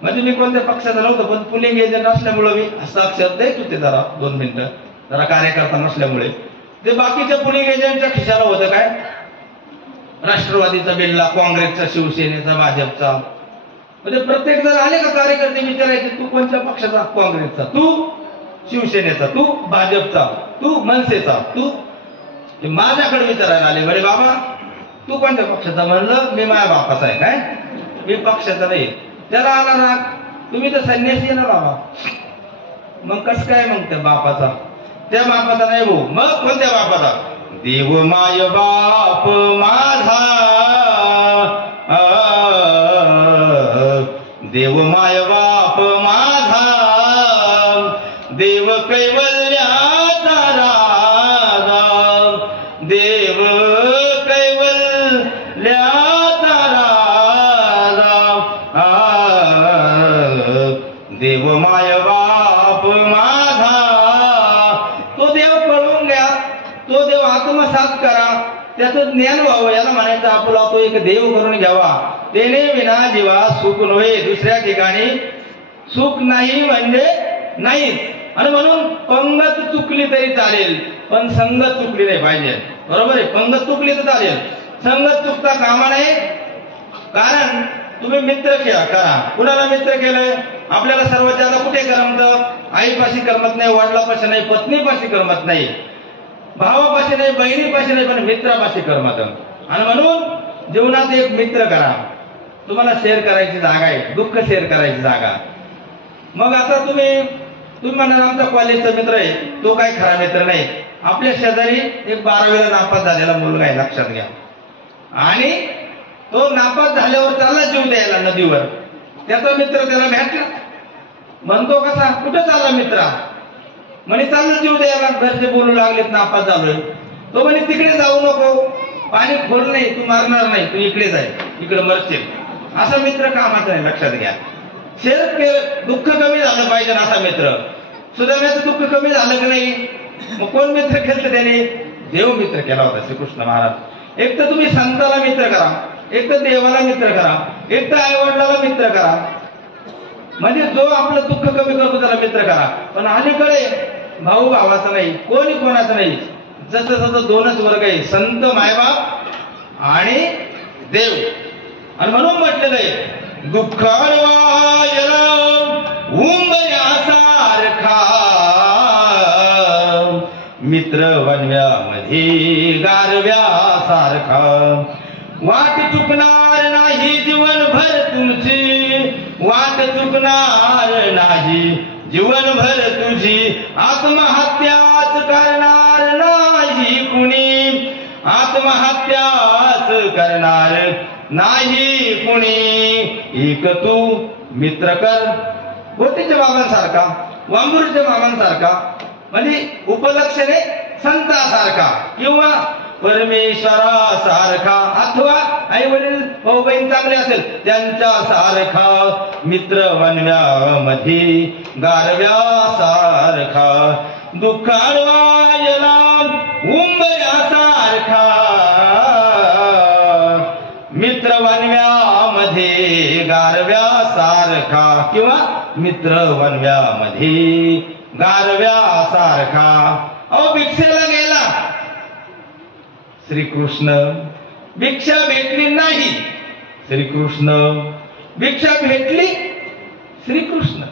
म्हणजे मी कोणत्या पक्षाचा नव्हतो, पण पुलिंग एजंट असल्यामुळे मी हस्ताक्षर देत होते जरा 2 मिनिटं, जरा कार्यकर्ता नसल्यामुळे. ते बाकीच्या पुलिंग एजंटच्या खिशाला होतं काय, राष्ट्रवादीचा बिल्ला, काँग्रेसचा, शिवसेनेचा, भाजपचा. म्हणजे प्रत्येक जण आले का कार्यकर्ते विचारायचे तू कोणत्या पक्षाचा, काँग्रेसचा, तू शिवसेनेचा, तू भाजपचा, तू मनसेचा, तू. माझ्याकडे विचारायला आले, बरे बाबा तू कोणत्या पक्षाचा? म्हणलं मी माझ्या बापाचा आहे. काय, मी पक्षाचा नाही. त्याला आला राग, तुम्ही तर संन्यासी आहे ना बाबा. मग कस काय मग त्या बापाचा? त्या बापाचा नाही भाऊ. मग कोणत्या बापाचा? देव माय बाप माझा, देव माय बाप माझा, देव कैवल्याचा राजा, देव कैवल्याचा राजा, देव माय बाप माझा. तो देव कळून घ्या, तो देव आत्मसात करा, त्याचं ज्ञान व्हावं. याला म्हणायचं आपला तो एक देव करून घ्यावा. तेने विना जीवा सुख नव्हे. दुसऱ्या ठिकाणी सुख नाही म्हणजे नाहीच. आणि म्हणून पंगत चुकली तरी चालेल, पण संगत चुकली नाही पाहिजे. बरोबर आहे, पंगत चुकली तर चालेल, संगत चुकता कामा नये. कारण तुम्ही मित्र करा. कुणाला मित्र केलंय? आपल्याला सर्वात जास्त कुठे करमतं? आईपाशी करमत नाही, वडिलापाशी नाही, पत्नीपाशी करमत नाही, भावापाशी नाही, बहिणीपाशी नाही, पण मित्रापाशी करमत. आणि म्हणून जीवनात एक मित्र करा. तुम्हाला शेअर करायची जागा आहे, दुःख शेअर करायची जागा. मग आता तुम्ही म्हणाल आमचा कॉलेजचा मित्र आहे, तो काय खरा मित्र नाही. आपल्या शेजारी एक 12वीला नापास झालेला मुलगा आहे, लक्षात घ्या. आणि तो नापास झाल्यावर चालला जीव द्यायला नदीवर. त्याचा मित्र त्याला भेटला, म्हणतो कसा, कुठं चालला मित्रा? म्हणे चाललं जीव द्यायला, घरचे बोलू लागलेत नापास झालोय. तो म्हणे तिकडे जाऊ नको, पाणी खोल नाही, तू मारणार नाही, तू इकडे जाय, इकडे मरशील. असा मित्र कामाचा आहे, लक्षात घ्या. शेअर केलं, दुःख कमी झालं पाहिजे असा मित्र. सुदैवाचं दुःख कमी झालं की नाही? मग कोण मित्र केलं त्याने? देव मित्र केला होता श्रीकृष्ण महाराज. एक तर तुम्ही संताला मित्र करा, एक तर देवाला मित्र करा, एक तर आई वडिलाला मित्र करा. म्हणजे जो आपलं दुःख कमी करतो त्याला मित्र करा. पण अलीकडे भाऊ भावाचा नाही, कोणी कोणाचं नाही. जसं जसं 2च वर्ग आहे, संत मायबाप आणि देव. आणि म्हणून म्हटलेलं आहे, दुःखाळवायला उंबऱ्यासारखा, मित्र वनव्यामध्ये गारव्यासारखा. वाट चुकणार नाही जीवनभर तुमची, वाट चुकणार नाही जीवनभर तुझी. आत्महत्याच करणार नाही कुणी, आत्महत्याच करणार नाही कुणी. एक तू मित्र कर, गोटीच्या बाबांसारखा, वांबुरीच्या बाबांसारखा, म्हणजे उपलक्षणे संतासारखा किंवा परमेश्वरासारखा, अथवा आई वडील भाऊ बहीण चांगले असेल त्यांच्या सारखा. मित्र वनव्यामध्ये गारव्यासारखा, दुःखाळवायला उंबऱ्यासारखा. मित्र वनव्यामध्ये गारव्यासारखा किंवा मित्र वनव्यामध्ये गारव्यासारखा. अहो भिक्षेला गेला श्रीकृष्ण, भिक्षा भेटली नाही श्रीकृष्ण. भिक्षा भेटली श्रीकृष्ण,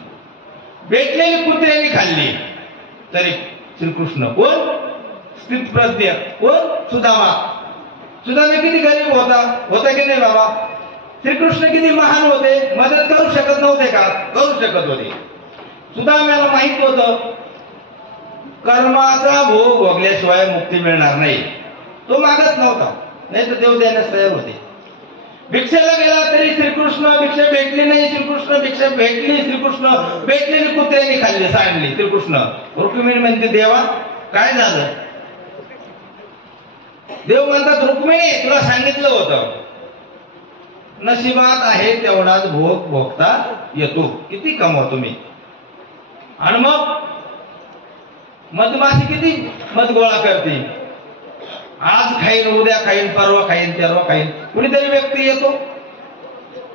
भेटलेली कुत्र्याने खाल्ली तरी श्रीकृष्ण. कोण? स्थितप्रज्ञ. कोण? सुदामा. सुदामा किती गरीब होता की नाही बाबा? श्रीकृष्ण किती महान होते, मदत करू शकत नव्हते का? करू शकत होते. सुदाम्याला माहित होतं कर्माचा भोग भोगल्याशिवाय मुक्ती मिळणार नाही. तो मागत नव्हता, नाही तर देव देण्यास तयार होते. भिक्षेला गेला तरी श्रीकृष्ण, भिक्षा भेटली नाही श्रीकृष्ण, भिक्षा भेटली श्रीकृष्ण, भेटलेली कुत्र्याने खाल्ली, सांडली श्रीकृष्ण. रुक्मिणी म्हणते देवा काय झालं? देव म्हणतात रुक्मिणी तुला सांगितलं होतं, नशिबात आहे तेवढाच भोग भोगता येतो, किती कमवा तुम्ही. आणि मग मधमाशी किती मध गोळा करते, आज खाईन, उद्या खाईन, परवा खाईन, तेरवा खाईन. कुणीतरी व्यक्ती येतो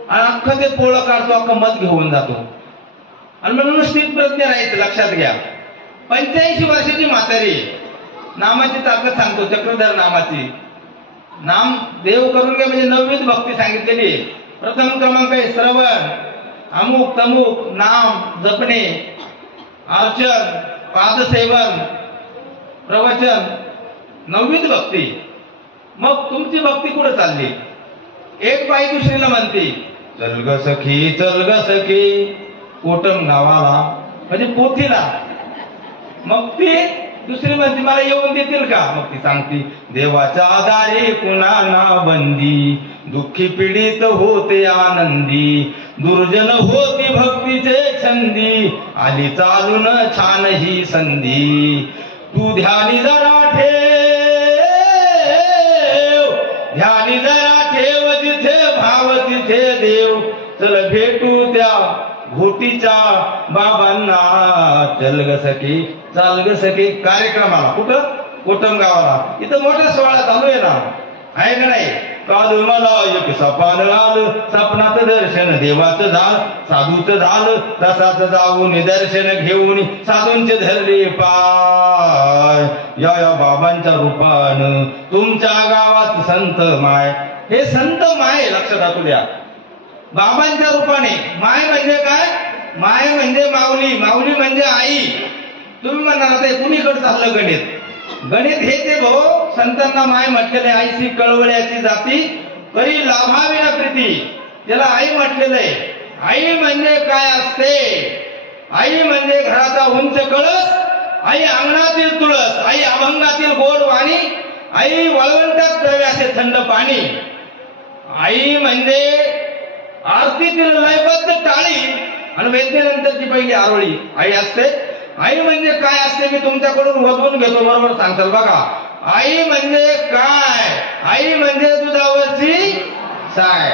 आणि अख्खं ते पोळं काढतो, अख्खं मध घेऊन जातो. आणि म्हणून स्थित प्रज्ञ राहायचं. लक्षात घ्या, 85 वर्षाची म्हातारी, नामाची ताकद सांगतो, चक्रधर नामाची. नाम देव करून घ्या म्हणजे 9वीत भक्ती सांगितलेली. प्रथम क्रमांक आहे श्रवण, अमुक तमुक नाम जपणे, अर्चन, पादसेवन, प्रवचन, 9वीत भक्ती. मग तुमची भक्ती कुठे चालली? एक बाई दुसरीला म्हणते, चल ग सखी, चल ग सखी कोटम गावाला, म्हणजे पोथीला. मग ती दुसरी म्हणते, मला येऊन देतील का? मग ती सांगते, देवाच्या दारी कुणा ना बंदी, दुःखी पीडित होते आनंदी, दुर्जन होती भक्तीचे छंदी, आली चालून छान ही संधी. तू ध्यानी जरा ठेव, ध्यानी जरा ठेव, जिथे भाव तिथे देव. चल भेटू त्या घोटीच्या बाबांना, चल ग सखी, चाल ग सखी कार्यक्रमाला. कुठं? कोटम गावाला. इथं मोठा सोहळा चालू आहे ना, आहे का नाही? काल मला एक सपान आलं, सपनात दर्शन देवाचं झालं, साधूचं झालं, तसाच जाऊन दर्शन घेऊन साधूंचे धरले पाय. या बाबांच्या रूपानं तुमच्या गावात संत माय. हे संत माय लक्षात असू द्या, बाबांच्या रूपाने. माय म्हणजे काय? माय म्हणजे माऊली, माऊली म्हणजे आई. तुम्ही म्हणाल ते कुणीकडे चाललं गणित? गणित हे ते भाऊ संतांना माय म्हटलेले. आईची कळवळ्याची जाती करी लाभाविना प्रीती, त्याला आई म्हटलेलं आहे. आई म्हणजे काय असते? आई म्हणजे घराचा उंच कळस, आई अंगणातील तुळस, आई अभंगातील गोड वाणी, आई वाळवंटात द्यावे असे थंड पाणी. आई म्हणजे आरतीतील लयबद्ध टाळी आणि वेदनेनंतरची पहिली आरोळी आई असते. आई म्हणजे काय असते मी तुमच्याकडून वधवून घेतो, बरोबर सांगताल बघा. आई म्हणजे काय? आई म्हणजे दुधावरची साय.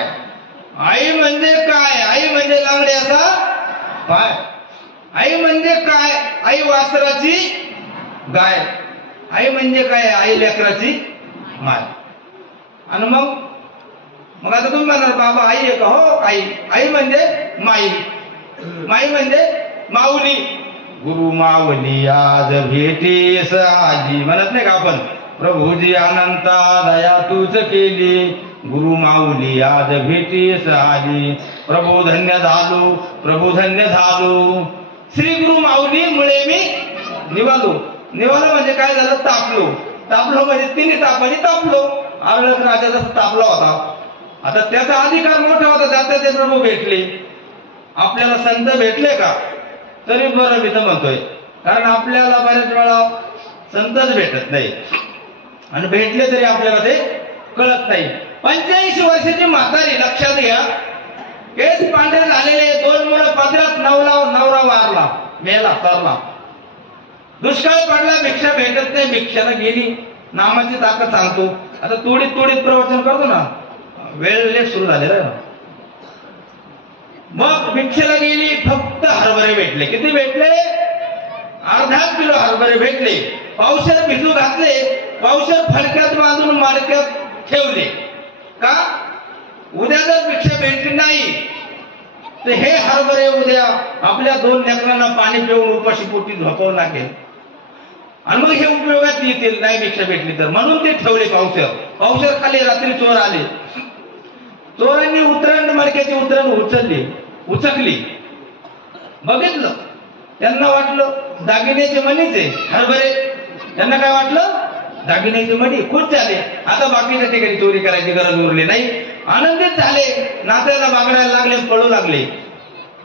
आई म्हणजे काय? आई म्हणजे लांगड्याचा पाय. आई म्हणजे काय? आई वासराची गाय. आई म्हणजे काय? आई लेकराची माय. आणि मग आता तुम्ही म्हणाल बाबा आई आहे का? हो आई. आई म्हणजे माई, माई म्हणजे माऊली. गुरु माऊली आज भेटीस आजी, म्हणत नाही का आपण, प्रभूजी अनंता दया तूच केली, गुरु माऊली आज भेटीस आली, प्रभू धन्य झालो, प्रभू धन्य झालो. श्री गुरु माऊली मुळे मी निवालो. निवालो म्हणजे काय झालं? तापलो. तापलो म्हणजे तिन्ही तापाने तापलो. आरळक राजा जसा तापला होता. आता त्याचा अधिकार मोठा होता, जाता ते प्रभू भेटले. आपल्याला संत भेटले का? तरी बरं मी तर म्हणतोय, कारण आपल्याला बऱ्याच वेळा संतच भेटत नाही आणि भेटले तरी आपल्याला ते कळत नाही. 85 वर्षाची म्हातारी, लक्षात घ्या, केस पांढरे झालेले, 2 मुलं पदरात, नवरा वारला, मेला, सरला, दुष्काळ पडला, भिक्षा भेटत नाही, भिक्षाला गेली. नामाची ताकद सांगतो. आता तोडीत प्रवचन करतो ना, वेळ लेट सुरू झालेला आहे ना. मग भिक्षेला गेली, फक्त हरभरे भेटले. किती भेटले? अर्धा किलो हरभरे भेटले. पावशेर भिजू घातले, पावशेर फडक्यात बांधून माडक्यात ठेवले. का? उद्या जर भिक्षा भेटली नाही तर हे हरभरे उद्या आपल्या 2 लेकरांना पाणी पिऊन उपाशी पोटी झोपावं लागेल आणि मग हे उपयोगात येतील नाही भिक्षा भेटली तर. म्हणून ते ठेवले पावशेर खाली. रात्री चोर आले, चोरांनी उतरण, मडक्याची उतरण उचकली. बघितलं, त्यांना वाटलं दागिन्याचे मणीचे हरभरे. त्यांना काय वाटलं? दागिन्याचे मणी. खुश झाले. आता बाकीच्या ठिकाणी चोरी करायची गरज उरली नाही. आनंदित झाले. नात्याला बागडायला लागले, पळू लागले.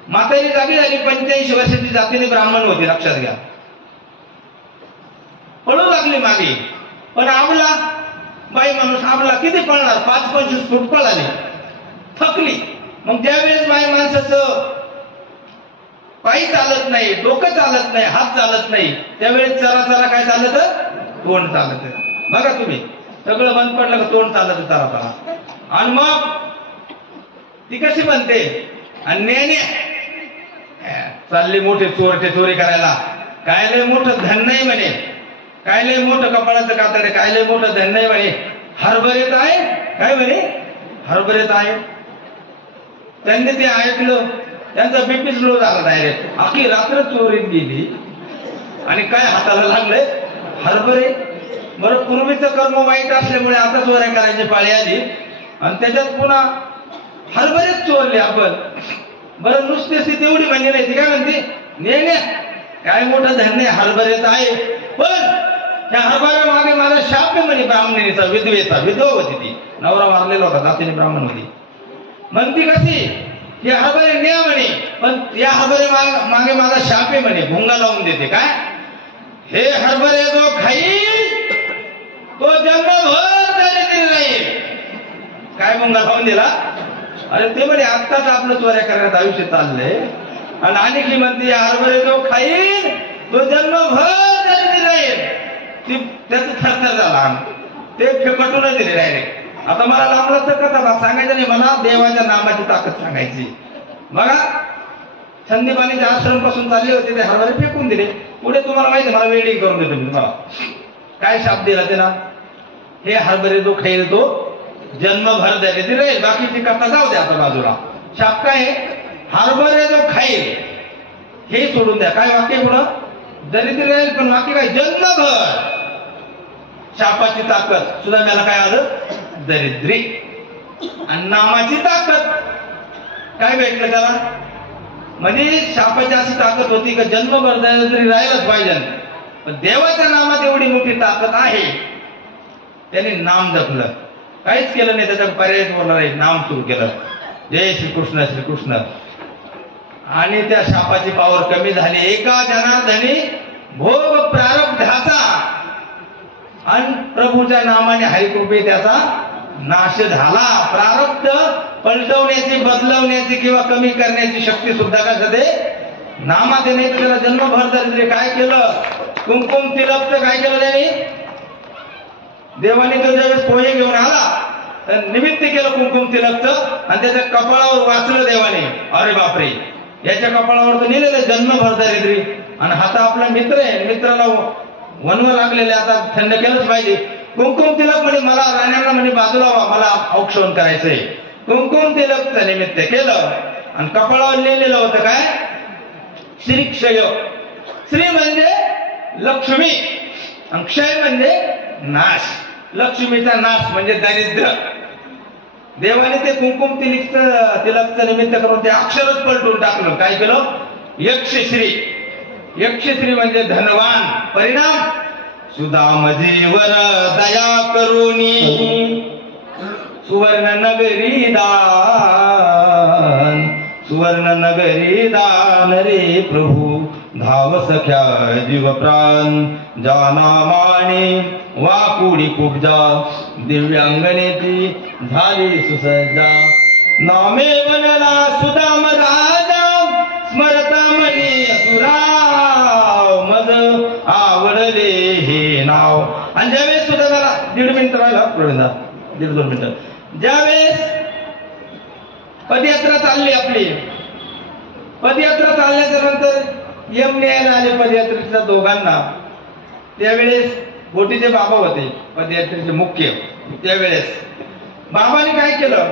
म्हातारी जागी झाली. 85 वर्षाची, जातीने ब्राह्मण होती, लक्षात घ्या. पळू लागली मागे. पण आबला बाई माणूस, आबला किती पळणार? 5-25 फूट पळाली, थकली. मग ज्यावेळेस बाई माणसाचं पायी चालत नाही, डोकं चालत नाही, हात चालत नाही, त्यावेळेस चरा काय चालत? तोंड चालत. बघा तुम्ही, सगळं बंद पडलं का तोंड चालत चरा. आणि मग ती कशी म्हणते? अन्याने चालली मोठे चोरटे चोरी करायला. काय लय मोठं धन नाही म्हणे, काय लय मोठं कपाळाचं कातडे, काय लय मोठं धन नाही म्हणे. हरभरेत आहे. काय म्हणे? हरभरेत आहे. त्यांनी ते ऐकलं, त्यांचा बीपी लो झाला डायरेक्ट. अख्खी रात्र चोरीत गेली आणि काय हाताला लागलंय? हरभरे. बरं, पूर्वीचं कर्म वाईट असल्यामुळे आता चोऱ्या करायची पाळी आली आणि त्याच्यात पुन्हा हरभरेच चोरले आपण. बरं, नुसते स्थिती एवढी म्हणजे नाही, ती काय म्हणते, ने काय मोठं धन्य हरभरेच आहे, पण त्या हरभऱ्या मागे माझा शाप आहे म्हणे ब्राह्मणीचा, विधवेचा. विधवा होती ती, नवरा मारलेला होता, जातीने ब्राह्मण होती. म्हणती कशी, की हरभरे न्या म्हणे, पण या हरभरे मागे माझा शाप आहे म्हणे. भुंगा लावून देते. काय, हे हरभरे जो खाईल तो जन्मभर दरिद्री राहील. काय भुंगा लावून दिला? अरे ते म्हणे आत्ताच आपलं चोऱ्या करण्यात आयुष्य चाललंय आणि आणखी म्हणते हरभरे जो खाईल तो जन्मभर दरिद्री राहील. त्याचं थरथर झाला, ते कटूनच दिले डायरेक्ट. आता मला लांबलाच कथा सांगायचं नाही, मला देवाच्या नामाची ताकद सांगायची. बघा, संदीपानीच्या आश्रम पासून चालले होते, ते हरभरे फेकून दिले. पुढे तुम्हाला माहिती, मला वेडिंग करून देतो मी तुम्हाला. काय शाप दिला त्याला? हे हरभरे जो खाईल तो जन्मभर दरिद्री राहील. बाकीची कथा जाऊ द्या आता बाजूला. शाप काय आहे? हरभरे जो खाईल हे सोडून द्या. काय वाक्य पुढं? दरिद्री राहील, पण वाक्य काय? जन्मभर. शापाची ताकद सुद्धा मला काय आलं? दरिद्री. आणि नामाची ताकद काय भेटलं त्याला? म्हणजे शापाची अशी ताकद होती का जन्मभर दरिद्री राहिलंच पाहिजे. पण देवाच्या नामात एवढी मोठी ताकद आहे, त्याने नाम जपलं, काहीच केलं नाही, त्याचा पर्याय बोलणार आहे, नाम सुरू केलं, जय श्रीकृष्ण श्रीकृष्ण. आणि त्या शापाची पावर कमी झाली. एका जनार्दनी भोग प्रारब्धाचा आणि प्रभूच्या नामाने हरिकृपे त्याचा नाश झाला. प्रारब्ध पलटवण्याची, बदलवण्याची किंवा कमी करण्याची शक्ती सुद्धा काय झाले? नामात नाही. त्याला जन्मभर दरिद्री. काय केलं? कुंकुम तिलकचं काय केलं त्यांनी? देवाने तो ज्यावेळेस पोहे घेऊन आला तर निमित्त केलं कुंकुम तिलकचं आणि त्याच्या कपाळावर वाचलं देवाने. अरे बापरे, याच्या कपाळावर तर लिहिलेलं जन्मभर दरिद्री. आणि हाता आपला मित्र आहे, मित्राला वनवा लागलेले, आता थंड केलंच पाहिजे. कुंकुम तिलक म्हणे मला राण्यांना म्हणे बाजूला व्हा, मला औक्षण करायचंय. कुंकुम तिलकचं निमित्त केलं आणि कपाळावर लिहिलेलं होतं काय? श्री क्षय. श्री म्हणजे लक्ष्मी आणि क्षय म्हणजे नाश. लक्ष्मीचा नाश म्हणजे दारिद्र्य. देवाने ते कुंकुम तिलकचं निमित्त करून ते अक्षरच पलटून टाकलं. काय केलं? यक्षश्री. यक्षश्री म्हणजे धनवान. परिणाम सुदाम जीवर दया करुणी सुवर्ण नगरी दान. सुवर्ण नगरी दान रे प्रभू धाव सख्या जीव प्राण. जाना माने वाकुडी कुब्जा दिव्यांगणेची झाली सुसज्जा. नामे बनला सुदाम राजा स्मरता मनी असुराव. मज आवडले हे नाव. आणि ज्यावेळेस सुद्धा त्याला 1.5 मिनिट राहिला, 1.5-2 मिनिटं, ज्यावेळेस पदयात्रा चालली आपली, पदयात्रा चालल्याच्या नंतर यम न्यायला आले पदयात्रेच्या दोघांना. त्यावेळेस गोटीचे बाबा होते पदयात्रेचे मुख्य. त्यावेळेस बाबांनी काय केलं?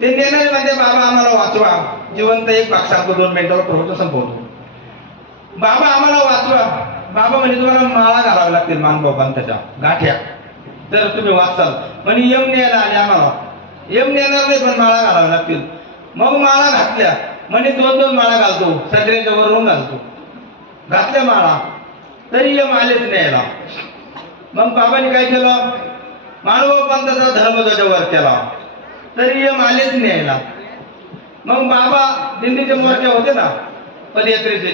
ते नेणारे म्हणजे बाबा आम्हाला वाचवा. जिवंत एक भाग सांगतो, 2 मिनिटाला प्रवचन संपवतो. बाबा आम्हाला वाचवा. बाबा म्हणजे तुम्हाला माळा घालाव्या लागतील मानबाबांच्या गाठ्या, तर तुम्ही वाचाल. म्हणजे यम न्यायला आले आम्हाला. यम नेणार नाही पण माळा घालाव्या लागतील. मग माळा घातल्या. म्हणजे 2-2 माळा घालतो, सगळ्यांच्या वरून घालतो. घातल्या माळा तरी यम आलेच न्यायला. मग बाबांनी काय केलं? मानव पंथाचा धर्मध्वज वर केला तरी यम आलेच न्यायला. मग बाबा दिंडीचे मोर्चे होते ना पदयात्रेचे,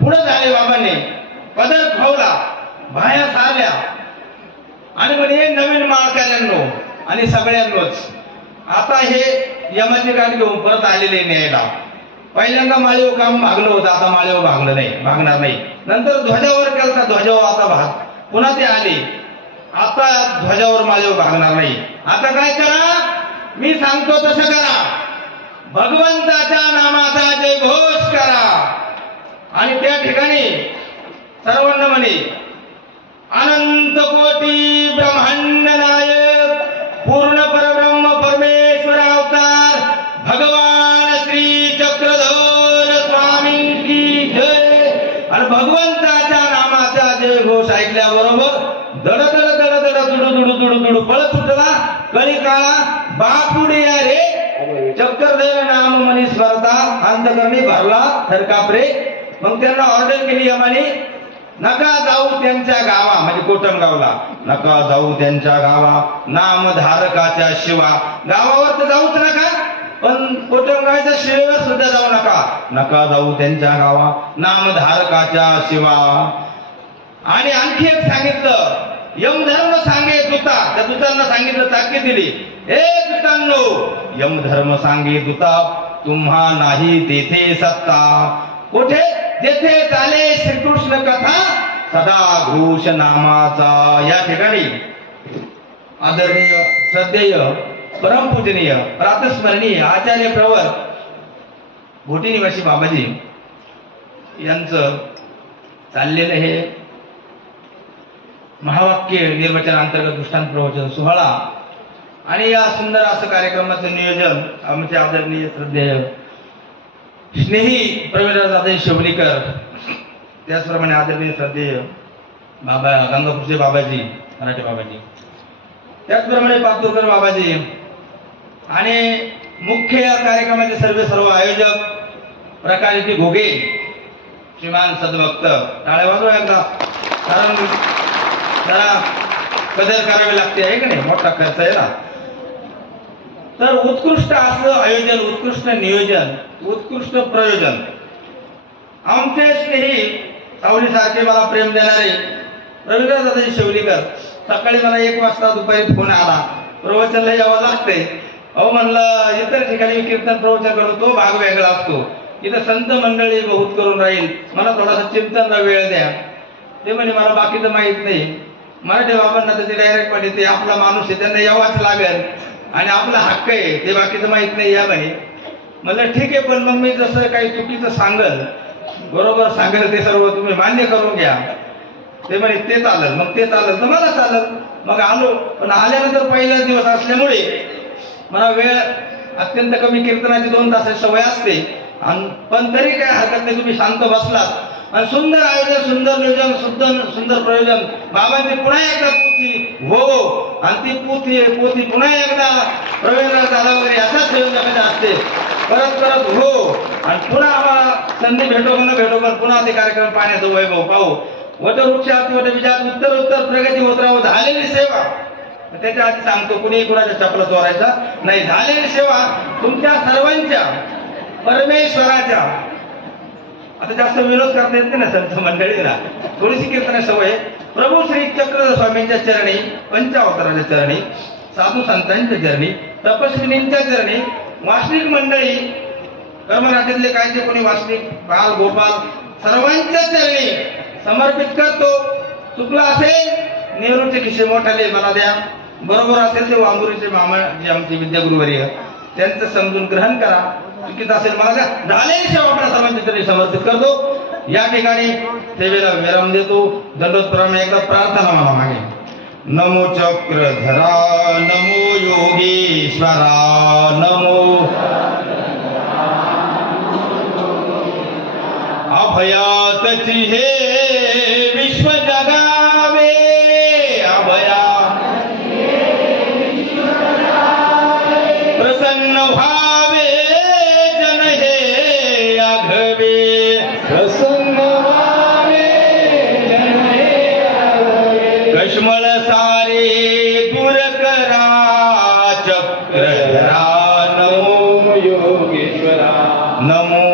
पुढे झाले. बाबांनी पदर फावला, बाया सारल्या आणि म्हणे नवीन माळकऱ्यांनो आणि सगळ्यांनोच आता हे यमाची गाडी घेऊन परत आलेले न्यायला. पहिल्यांदा माळेव काम भागलं होतं, आता माळेव भागलं नाही, भागणार नाही. नंतर ध्वजावर केला, ध्वजावर आता भाग. पुन्हा ते आले, आता ध्वजावर माळेव भागणार नाही. आता काय करा? मी सांगतो तसं करा. भगवंताच्या नामाचा जय घोष करा. आणि त्या ठिकाणी सर्वांना म्हणे अनंत कोटी ब्रह्मांड नायक पूर्ण परब्रह्म परमेश्वर अवतार भगवान पडू पळ सुटला कळी काळा बापुडी रे चक्कर दर नाम मनी स्मरता अंतकरणी भरला थरकापरे. मग त्यांना ऑर्डर केली यमाने नका जाऊ त्यांच्या गावा म्हणजे कोटमगावला नका जाऊ त्यांच्या गावा नामधारकाच्या शिवा. गावावर तर जाऊच नका पण कोटमगावच्या शिवेवर सुद्धा जाऊ नका. नका जाऊ त्यांच्या गावा नामधारकाच्या शिवा. आणि आणखी एक सांगितलं यमधर्म सांगे दूता. त्या दूतांना सांगितलं ताकीद दिली हे दूतांनो यमधर्म सांगे दूता तुम्हा नाही तेथे सत्ता. कुठे जेथे चाले श्रीकृष्ण कथा सदा घोष नामाचा. या ठिकाणी आदरणीय श्रद्धेय परमपूजनीय प्रातस्मरणीय आचार्य प्रवर घोटी निवासी बाबाजी यांचं चाललेलं हे महावाक्य निर्वचन अंतर्गत दृष्टांत प्रवचन सोहळा आणि या सुंदर असं कार्यक्रमाचं नियोजन आमचे आदरणीय श्रद्धेय स्नेही प्रवीणदादा शेवलीकर त्याचप्रमाणे आदरणीय श्रद्धेय बाबा गंगापूरचे बाबाजी मराठे बाबाजी त्याचप्रमाणे पातूरकर बाबाजी आणि मुख्य या कार्यक्रमाचे सर्व आयोजक प्रकाश घोगे श्रीमान सद्भक्त टाळ्या वाजवा एकदा. कारण जरा कदर करावी लागते आहे की नाही मोठा खर्च आहे ना. तर उत्कृष्ट असं आयोजन उत्कृष्ट नियोजन उत्कृष्ट प्रयोजन आमचे स्नेही सावलीसारखे मला प्रेम देणारे रविदादा शेवलीकर. सकाळी मला 1 वाजता दुपारी फोन आला प्रवचनला यावं लागतंय. अहो म्हणलं इतर ठिकाणी कीर्तन प्रवचन करतो तो भाग वेगळा असतो इथं संत मंडळी बहुत करून राहील मला थोडासा चिंतनला वेळ द्या. ते म्हणे मला बाकीचं माहित नाही. मराठी बाबांना त्याचे डायरेक्ट म्हणे ते आपला माणूस आहे त्यांना यावाच लागेल आणि आपला हक्क आहे ते बाकीचं माहित नाही या म्हणे. म्हणलं ठीक आहे पण मग मी जसं काही चुकीचं सांगल बरोबर सांगेल ते सर्व तुम्ही मान्य करून घ्या. ते म्हणे ते चालेल मग ते चालेल तर मला चालेल. मग आलो पण आल्यानंतर पहिलाच दिवस असल्यामुळे मला वेळ अत्यंत कमी कीर्तनाची 2 तासाची सवय असते पण तरी काय हरकत नाही तुम्ही शांत बसलात आणि सुंदर आयोजन सुंदर नियोजन सुंदर प्रयोजन. बाबांची पुन्हा एकदा पोथी हो आणि ती पोथी पुन्हा एकदा प्रवीण झाल्यावर याचाच नियोजन असते परत हो आणि पुन्हा आम्हाला संधी भेटो पण पुन्हा ते कार्यक्रम पाहण्याचं वैभव पाहू. वटवृक्षात वटविजात उत्तर प्रगती होत राहू. झालेली सेवा त्याच्या आधी सांगतो कुणी कुणाच्या चपला चोरायचा नाही. झालेली सेवा तुमच्या सर्वांच्या परमेश्वराच्या. आता जास्त विरोध करता येत नाही ना संत मंडळीला थोडीशी कीर्तन सवय. प्रभू श्री चक्र स्वामींच्या चरणी पंचावताराच्या चरणी साधू संतांच्या चरणी तपस्विनींच्या चरणी वासनिक मंडळी कर्मराठीतले काय जे कोणी वासनिक बाल गोपाल सर्वांच्या चरणी समर्पित करतो. चुकला असेल नेहरूचे खिसे मोठाले मला द्या बरोबर असेल ते वांबुरीचे मामा जे आमचे विद्यागुरुवर्य त्यांचं समजून ग्रहण करा. चुकीचं असेल मला द्या. झालेली सेवा आपण सर्वांच्या चरणी समर्पित करतो. या ठिकाणी सेवेला विराम देतो. दंडोत्तराने एकदा प्रार्थना मला मागे. नमो चक्रधरा नमो योगेश्वरा नमो अभयातची हे विश्व जगावे अभया प्रसन्न व्हावे जन हे आघवे प्रसन्न व्हावे जन हे आघवे कश्मळ सारे दूर करा चक्रधरा नमो योगेश्वरा नमो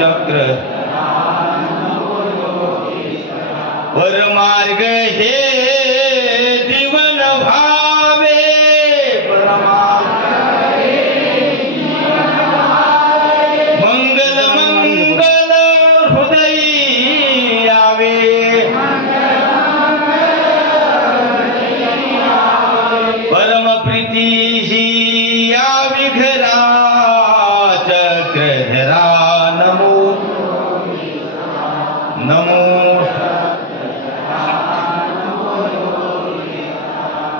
चक्र परमार्ग हे जीवन भावे मंगल मंगल हृदयी यावे परम प्रीती ही यावी घरा चक्रधरा नमो नमो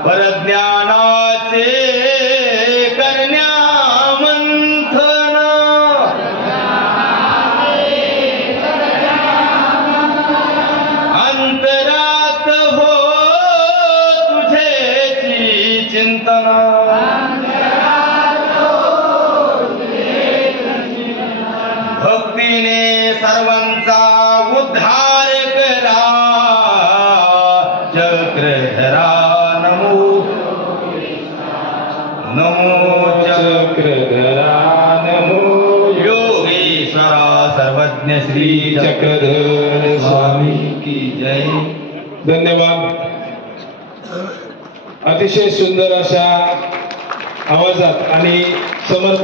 परज्ञानाचे करण्या मंथन अंतरात हो तुझेची चिंतन भक्तीने सर्वांचा उद्धार करा चक्रधरा नमो नमो चक्रधरा नमो योगेश्वरा सर्वज्ञ श्री चक्रधर स्वामी की जय. धन्यवाद. अतिशय सुंदर अशा आवाजात आणि समर्पण